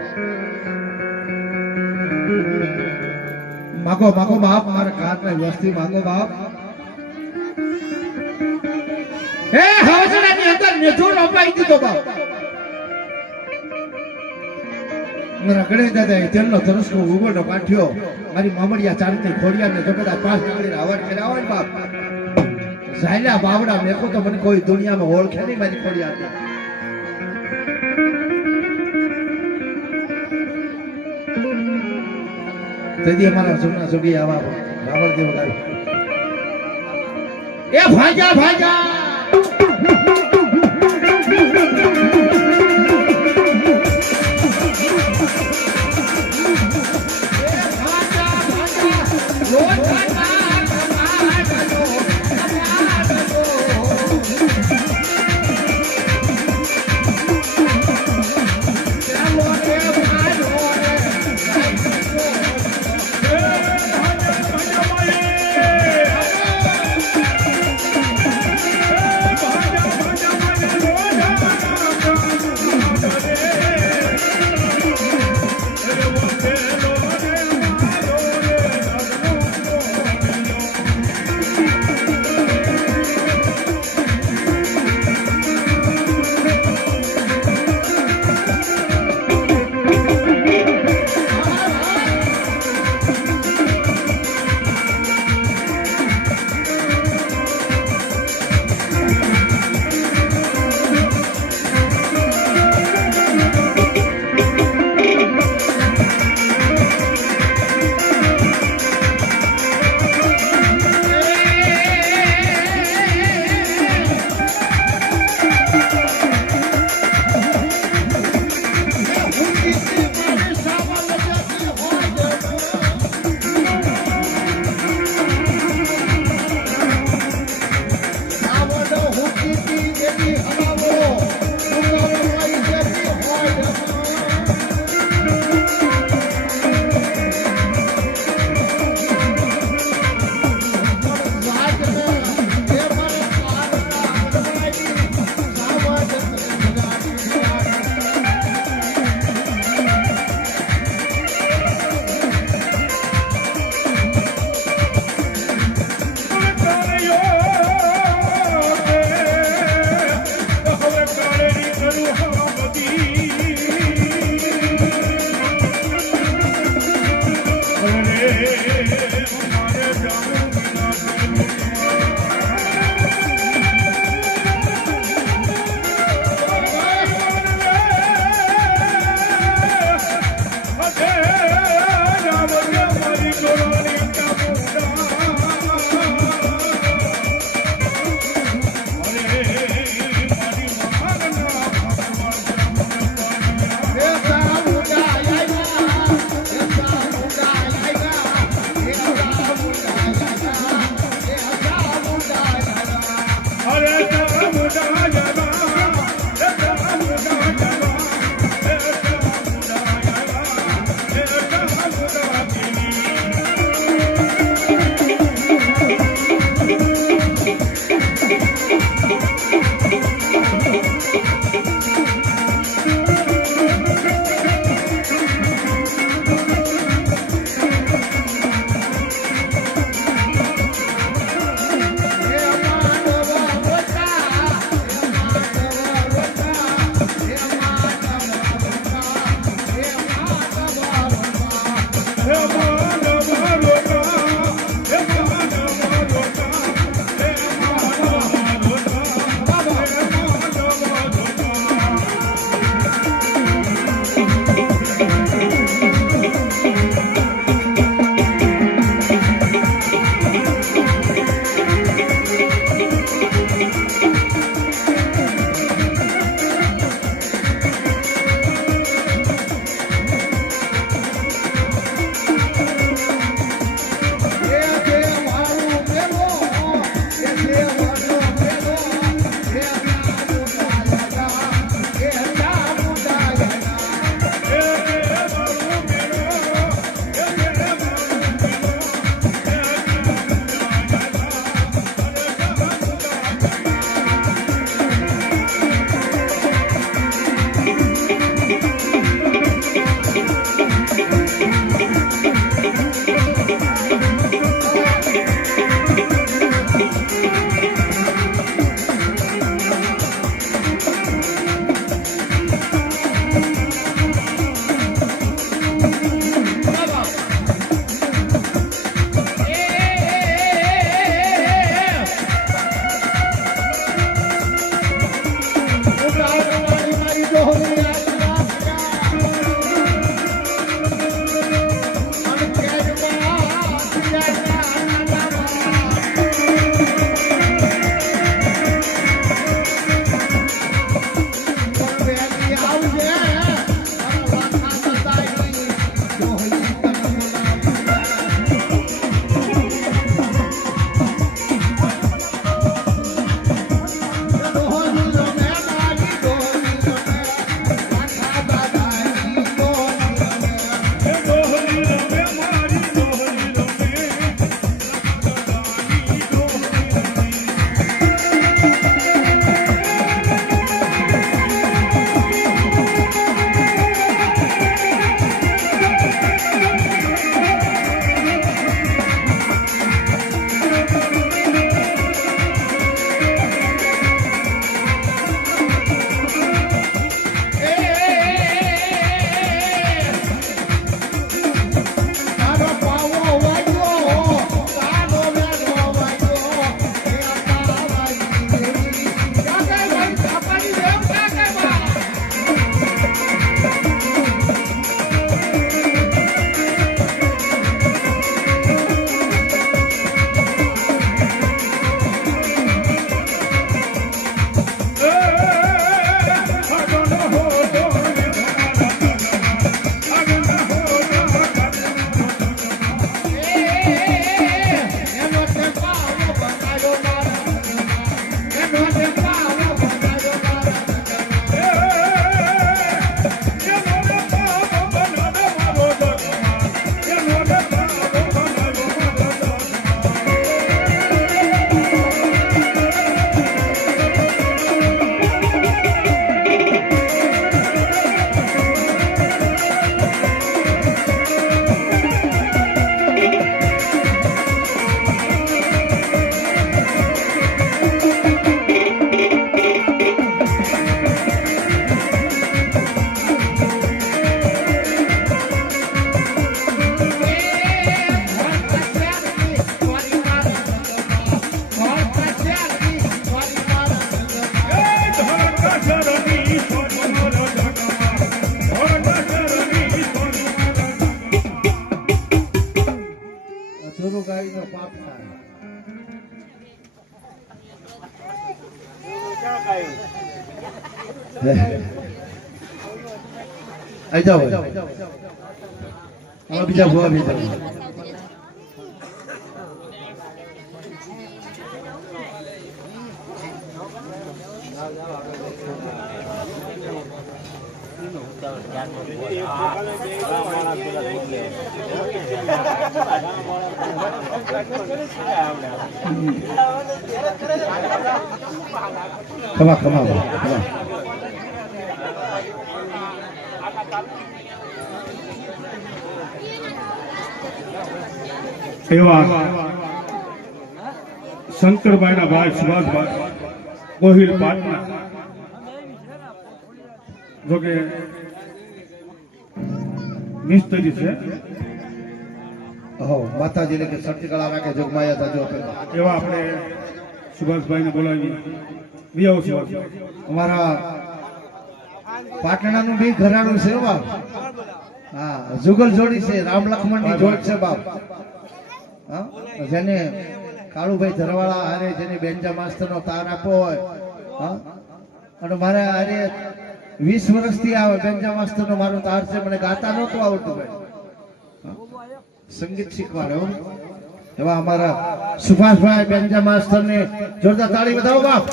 માગો માગો બાપ મારા કારના વ્યસ્તી માગો બાપ હે હવસડાની અંદર નેજોર અપાઈ દીધો બાપ મારા ગણે દાદા તેલનો ધરસકો ઉગોનો કાઠ્યો મારી મામડિયા ચાંદની ખોડિયાને જો બધા પાંચ ડાંગરી આવડ કરાવો ને બાપ ઝાયલા બાવડા મેકો તો મને કોઈ દુનિયામાં ઓળખે નહીં મારી ખોડિયાને તેથી અમારા સુના સુગી આવા રાવળ દેવ ગાય એ ભાજા ભાજા એ દેવી હલાવો ઉગાડવાઈ દેવી હોય આઈ જાઓ આમાં બીજા ભૂવા બીજા ખમા ખમા ખમા એવા શંકરભાઈના ભાઈ સુભાષભાઈ ગોહિલ પાટના જોકે મિસ્ત્રી છે હો માતાજીને કે સટકળા રાખે જોગમાયા તાજો પેલા એવા આપણે સુભાષભાઈને બોલાવી વિયાવો સુભાષભાઈ અમારા પાટણાનું બી ઘરાણું છે બાપ હા જુગલ જોડી છે રામ લક્ષ્મણની જોડ છે બાપ હા જેને કાળુભાઈ ધરવાળા હારે જેને બેન્જા માસ્તરનો તાર આપવો હોય હા અને મારે હારે 20 વર્ષથી આવે બેન્જા માસ્તરનો મારો તાર છે મને ગાતા નહોતું આવડતું ભાઈ સંગીત શીખવાડે હો એવા અમારા સુભાષભાઈ બેન્જા માસ્તરને જોરદાર તાળી બતાવો બાપ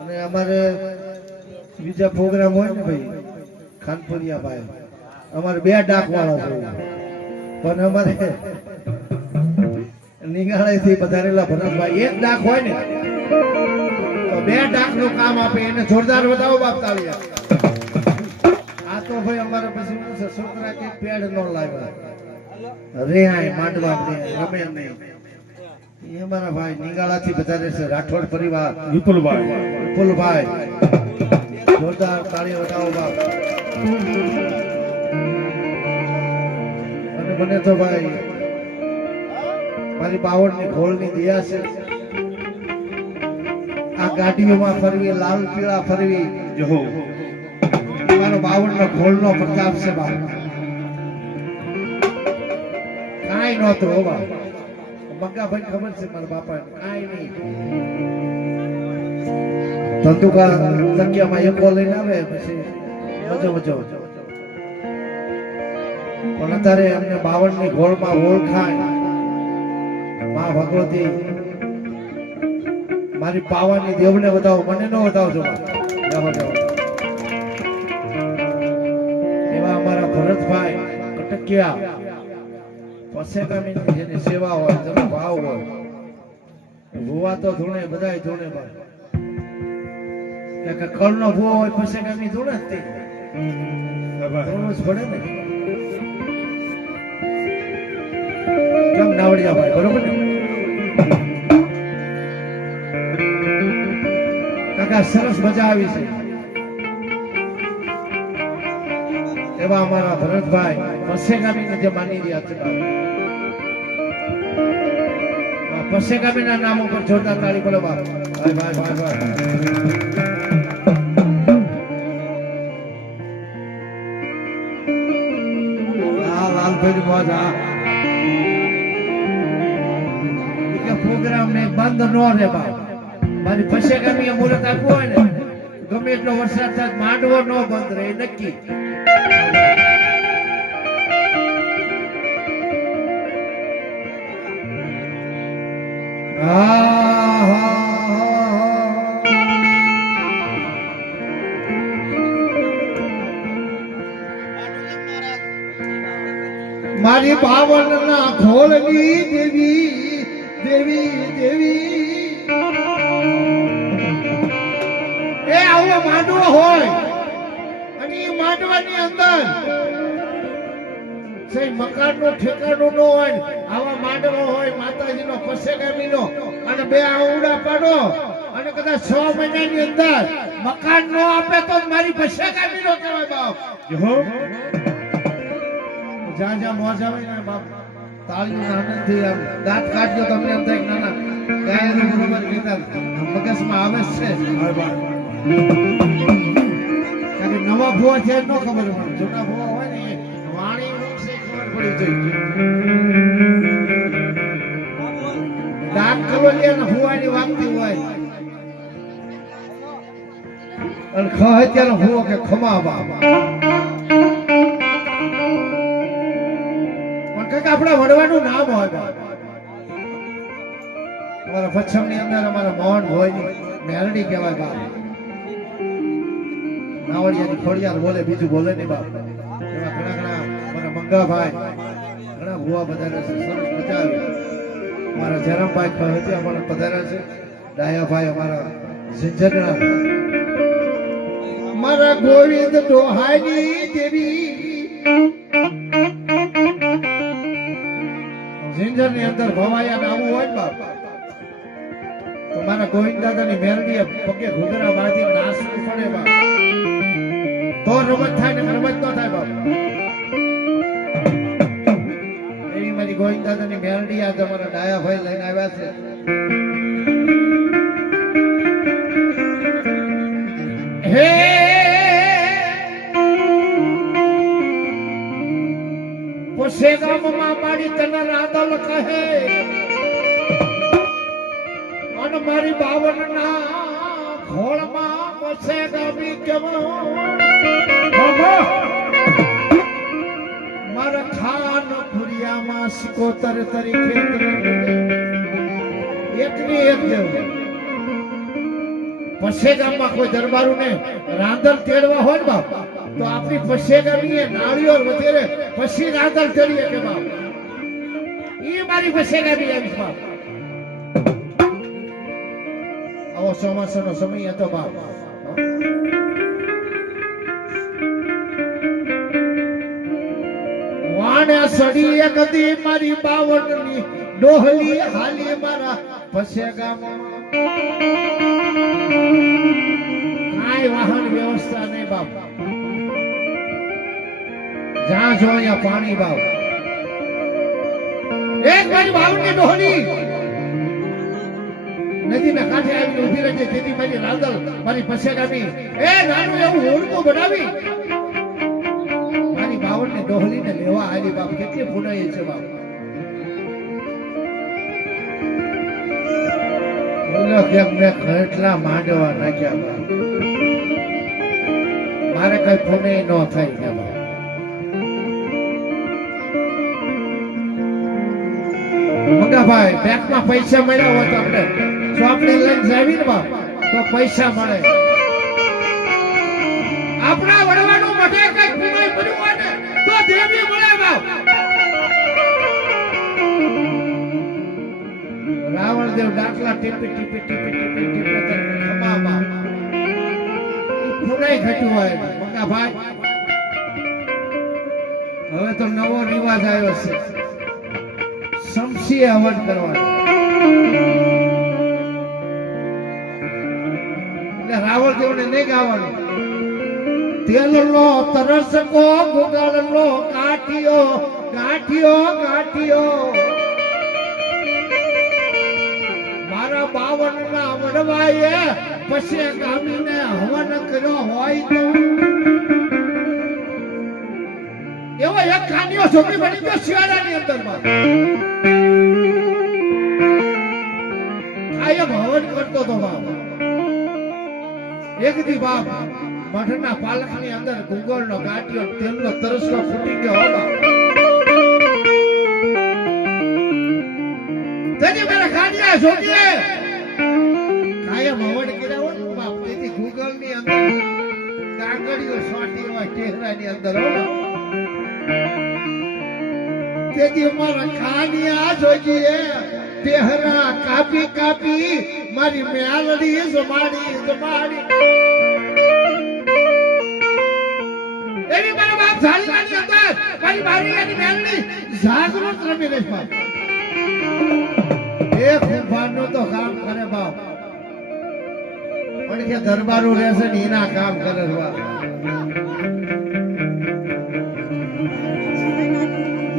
અને અમારે બીજા પ્રોગ્રામ હોય ને ભાઈ ખાનપુરિયા ભાઈ અમારે 2 ડાક વાળા છે પણ અમારે નિગાળેથી પધારેલા ભરતભાઈ 1 ડાક હોય ને તો 2 ડાક નું કામ આપે એને જોરદાર બતાવો બાપ તાળીયા આ તો ભાઈ અમારે પછી શું છે છોકરા કે પેડ નો લાવ્યા રેહાય માંડવા રમે નહીં એ અમારા ભાઈ નિગાળાથી પધારે છે રાઠોડ પરિવાર વિપુલભાઈ જોરદાર તાળી બતાવો બાપ અને મને તો ભાઈ મારી બાવળની ઘોળની દયા છે આ ગાડીઓમાં ફરવી લાલ પીળા ફરવી જહો મારો બાવળનો ઘોળનો પ્રતાપ છે બાપ કાંઈ નહોતું હો બાપ મંગાભાઈ ખબર છે મારા બાપા કાંઈ નહીં ધંધુકા તકિયામાં એકો લઈને આવે પછી મજો પણ અત્યારે અમને બાવળની ઘોળમાં ઓળખાય માં ભગવતી મારી પાવાની દેવને બતાવો મને ન બતાવજો એવા અમારા ભરતભાઈ કટકિયા પસેકામીની જેની સેવા હોય જેનો ભાવ હોય ભૂવા તો ધૂણે બધાય ધૂણે ભાઈ કે કળનો ભૂવો હોય પસેકામી ધૂણે જ તે ધૂણવું જ પડે ને કેમ નાવડિયા ભાઈ બરોબર ને કાકા સરસ મજા આવી છે એવા અમારા ભરતભાઈ પસેગામીને જે માની રહ્યા છે પસેગામીના નામ ઉપર જોરદાર તાળી બોલો બાપ ભાઈ લાલભાઈ મોજ આ પ્રોગ્રામ ને બંધ ન રે બાપ મારી પસેગામી મુહૂર્ત આપ્યું હોય ને ગમે એટલો વરસાદ થાય માંડવો ન બંધ રહે નક્કી મારી બાવન ના ખોલની દેવી દેવી દેવી એ આવો માંડવો હોય અને એ માંડવાની અંદર સહી મકાન નું ઠેકાણું ન હોય આવા માંડવો હોય માતાજી નો પસેગામી નો અને 2 આવડા પાડો અને કદાચ 6 મહિનાની અંદર મકાન નો આપે તો મારી પસેગામી નો કહેવાય બાપ જ્યાં જ્યાં મોજ આવે ને બાપ તાળીના આનંદથી આમ દાંત કાઢજો તમને એમ થાય ના ના ગાયનું બરોબર કીધા મગજમાં આવે જ છે કારણ કે નવા ભૂવા છે ન ખબર પડે જૂના ભૂવા હોય ને વાણી ખબર પડી જાય રાગ કલોલિયા હુવાની વાગતી હોય અને ખ અત્યારે હુવો કે ખમા બાપ પણ કંઈક આપણા વડવાનું નામ હોય બાપ અમારા પચ્છમ ની અંદર અમારા મોહન ભોય ની મેરડી કહેવાય બાપ નાવડિયાની ખોડિયાર બોલે બીજું બોલે નહીં બાપ એવા ઘણા મારા મંગાભાઈ ઘણા ભુવા પધાર્યા છે સરસ મજા આવી અમારા જરમભાઈ ખહતિયા પણ પધાર્યા છે ડાયાભાઈ અમારા સિંજરના મારા ગોવિંદ ડોહાની દેવી સિંજર ની અંદર ભવાયા આવું હોય ને બાપ તો મારા ગોવિંદ દાદાની મેરડીએ પગે ઘૂઘરા બાંધી નાચવું પડે બાપ તો રમત થાય ને રમત ન થાય બાપ એવી મારી ગોવિંદ દાદાની મેરડી આ તમારા ડાયાભાઈ લઈને આવ્યા છે હે પોસે ગામમાં મારી તને રાદલ કહે અને મારી બાવનના ખોળમાં પોસે ગામી કેવો મારા ખાન પુરિયામાં સિકોતર તરીકે એકની એક દેવ પસેગામમાં કોઈ દરબારું ને રાંધણ તેડવા હોય ને બાપ તો આપણી પસેગામી નાળીઓ વગેરે પછી રાંધણ તેડીએ કે બાપ એ મારી પસેગામી આવી બાપ આવો ચોમાસાનો સમય હતો બાપ વાણે સડી એક દી મારી બાવળની ડોહલી હાલી મારા પસેગામમાં કાંઈ વાહન વ્યવસ્થા નહીં બાપ જ્યાં જો અહીંયા પાણી બાપ એક મારી બાવળની ડોહલી નદીના કાંઠે આવીને ઊભી રહે છે તેથી મારી રાંદલ મારી પસેગામી એ નાનું એવું હોડકું બનાવી મારી બાવળને ડોહલીને લેવા આવી બાપ કેટલી પુનાઈ છે બાપ બોલો કેમ મેં કેટલા માંડવા નાખ્યા બાપ મારે કઈ પુનાઈ ન થાય કે બાપ મંગાભાઈ બેંકમાં પૈસા મળ્યા હોત આપણે ચોપડી લઈને જાવી ને બાપ તો પૈસા મળે આપણા વડવાનું મઢે કઈ પુનાઈ પડ્યું હોય ને તો દેવી મળે બાપ રાવણ દેવ ડાકલા ટીપી ટીપી ટીપી ટીપી ટીપી તને ખમા બાપ પુનાઈ ઘટ્યું હોય મંગાભાઈ હવે તો નવો રિવાજ આવ્યો છે શમશી હવન કરવાનો એટલે રાવણ દેવને નહીં ગાવાનું તેલનો તરસકો ગુગળનો કાઠિયો કાઠિયો કાઠિયો મારા બાવનના વડવાએ પછી ગામીને હવન કર્યો હોય તો એવો એક કાનિયો છોકરી બની ગયો શિયાળાની અંદરમાં કાયમ હવન કરતો હતો બાપ એક દી બાપ મઠના પાલકની અંદર ગુગળનો ગાંઠિયો તેલનો તરસકો ફૂટી ગયો હો બાપ તેથી મારા કાનિયા છોકરીએ કાયમ હવન કર્યા હોય બાપ તેથી ગુગળની અંદર કાંગડીઓ સોટી હોય ચહેરાની અંદર હો બાપ તેથી મારા કાનિયા જોજીએ તેહરા કાપી કાપી મારી મેલડી જમાડી જમાડી એની મારા બાપ ઝાલવાની અંદર મારી બારીની મેલડી જાગૃત રમી રહી બાપ એક ઉભારનું તો કામ કરે બાપ પણ કે દરબારું રહેશે ને એના કામ કરે બાપ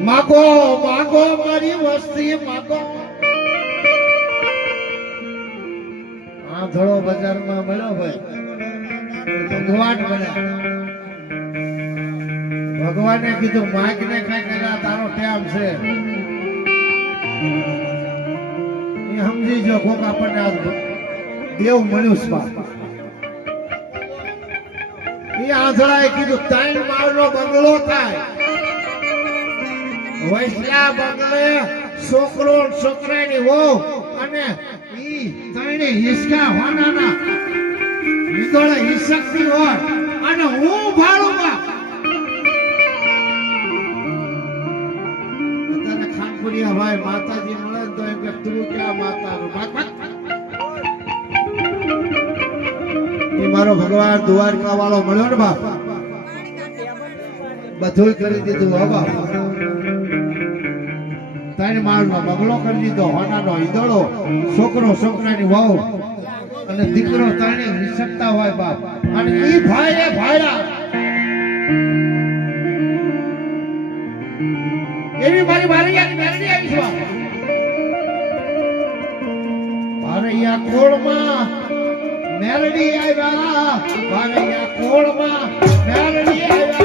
માગો માગો મારી વસ્તી માગો આ ધડો બજારમાં મળ્યો ભાઈ ભગવાન મળ્યા ભગવાને કીધું માગ ને કઈ કર્યા તારો ટેમ છે એ સમજી જો કોક આપણને આ દેવ મળ્યું છે બાપ. એ આંધળાએ કીધું 3 માળનો બંગલો થાય. વૈસલા બંગલે છોકરો છોકરાની વહુ અને ઈ 3 હિસકા હોનાના હિંદોળે હિસકતી હોય અને હું ભાડું બાપ. અત્યારે ખાનપુરિયા ભાઈ માતાજી મળે ને તો એમ કે તું ક્યાં માતાનું એ મારો ભગવાન દ્વારકા વાળો મળ્યો ને બાપ. બધું કરી દીધું હો બાપ. 3 માળનો બંગલો કરી દીધો, હોનાનો ઈદળો, છોકરો છોકરાની વહુ અને દીકરો 3 વિસકતા હોય બાપ. અને ઈ ભાઈએ ભાયા એવી મારી ભારિયાની મેરડી આવી છે બાપ. ભારિયા કોળમાં મેરડી આવ્યા, ભારિયા કોળમાં મેરડી આવ્યા.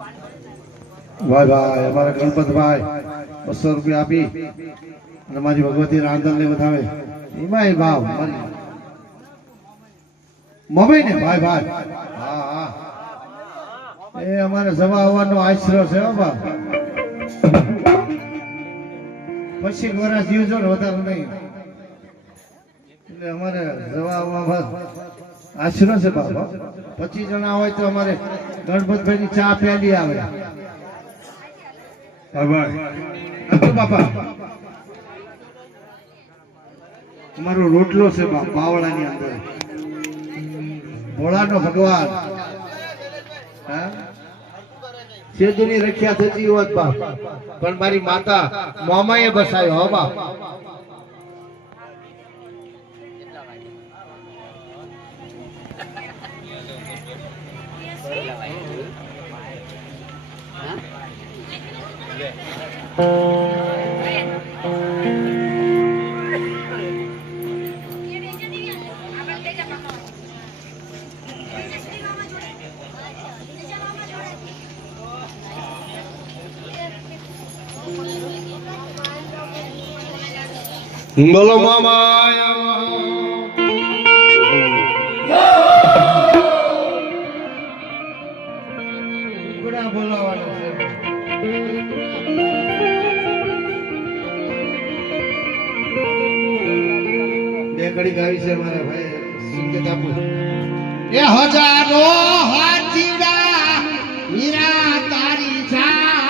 ભાઈ અમારા ગણપતભાઈ 200 રૂપિયા આપી અને મારી ભગવતી રાંધણ ને વધાવે એમાં ભાવ મમ્મી ને ભાઈ હા હા એ અમારે જવા આવવાનો આશરો છે હો બા પછી વર્ષ જીવજો ને વધારે નહીં એટલે અમારે જવા આવવા આશરો છે બાબા 25 જણા હોય તો અમારે ગણપતભાઈ ની ચા પ્યાલી આવે બાપા અમારો રોટલો છે બાવળાની અંદર ભોળાનો ભગવાન સેતુની રખ્યા થતી હોત બાપ પણ મારી માતા મોમાએ બસાયો હો બાપ બોલો મામા બોલાવાનો બે કડી ગાવી છે મારા ભાઈ સંકેત આપો એ હજારો હાથીડા મીરા તારી જાનમાં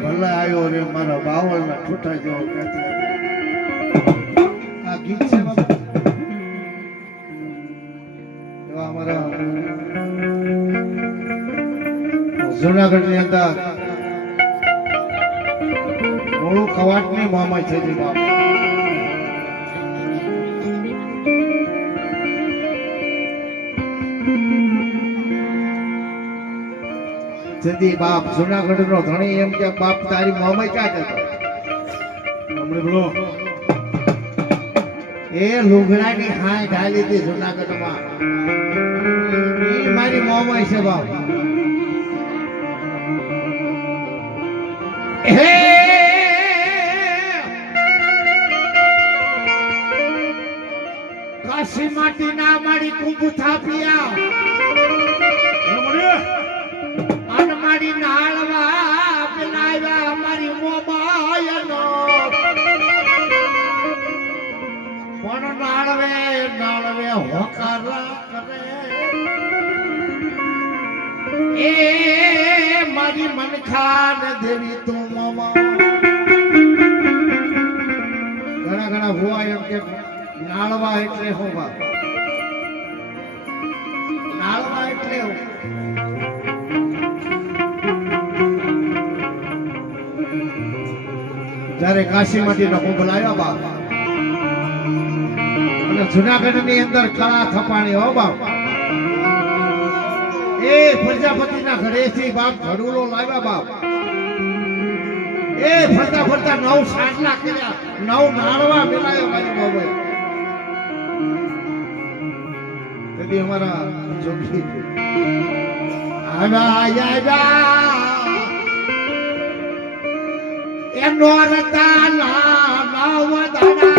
ભલા આયો રે મારા બાવળના ઠૂઠા જેવો આ ગીત છે બાબા એવા અમારા જૂનાગઢની અંદર મોળું કવાટની મામા છે જે બાપ સદી બાપ જુનાગઢ નો ધણી એમ કે બાપ તારી મોમાઈ ક્યાં જતો હમણે બોલો એ લુગડાની હાય ઢાલી હતી જુનાગઢમાં એ મારી મોમાઈ છે બાપ હે કાશી માટી ના મારી કુંભ થાપિયા હમણે અનમારી નાળવા પેલાવ્યા અમારી મોમાયનો પણ નાળવે નાળવે હોકાર કરે એ મારી મનખાન દેવી તું મોમા ઘણા ઘણા ભુવા એમ કે નાળવા એટલે હું બાપ નાળવા એટલે હું જયારે કાશીમાંથી નો કુંભ લાવ્યા બાપ અને જુનાગઢ ની અંદર કળા થપાણી હો બાપ એ પ્રજાપતિ ના ઘરેથી બાપ ઘડુલો લાવ્યા બાપ એ ફરતા ફરતા 9 સાટલા કર્યા 9 નાળવા મિલાયો મારી બાબા તેથી અમારા જોગી આવ્યા એનો રતા નાવ દાડા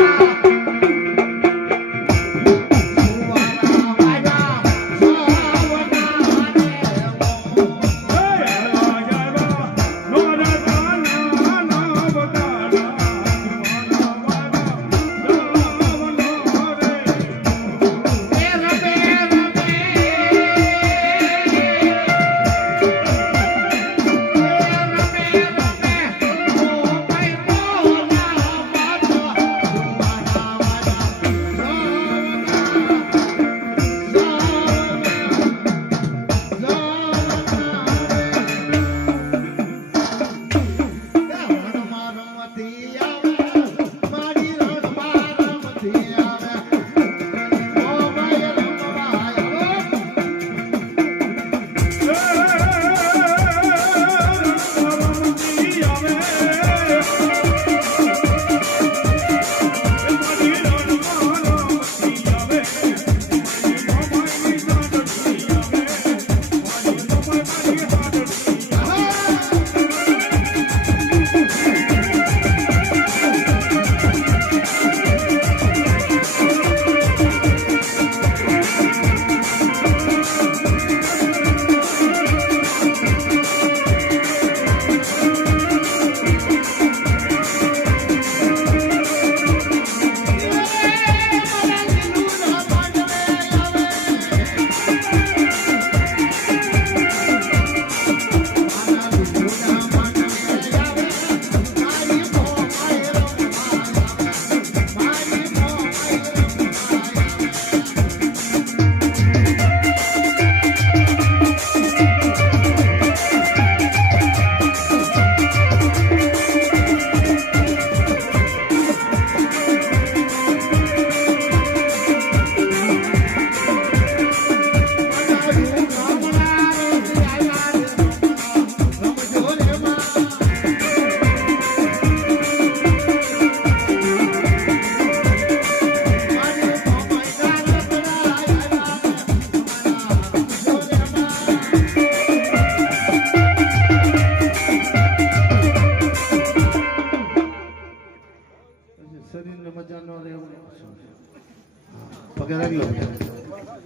પગે લાગી લો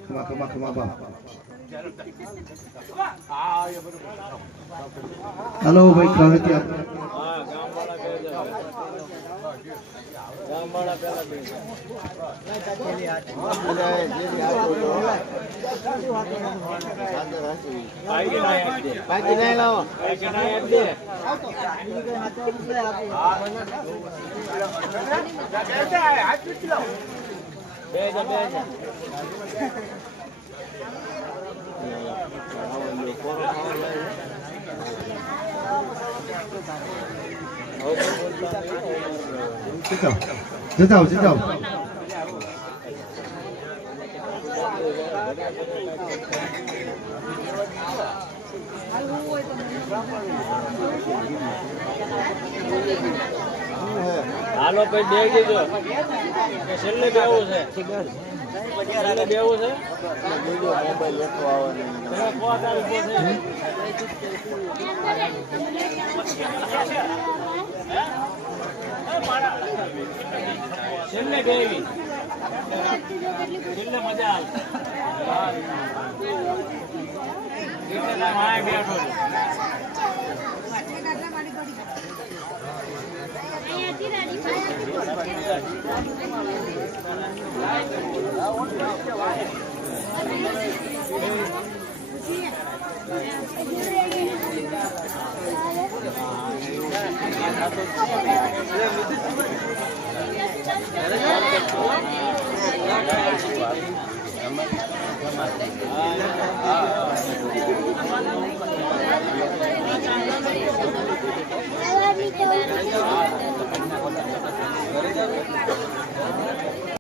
ખમા ખમા ખમા બાપ હલો ભાઈ કહે ત્યાં જતાઓ જતાઓ હાલો ભાઈ બે દીધો કે છેલ્લે બેવું છે છેલ્લે બેવું છે મોબાઈલ લેતો આવવાનું છેલ્લે બેવી છેલ્લે મજા આવે એટલે ના માય બેઠો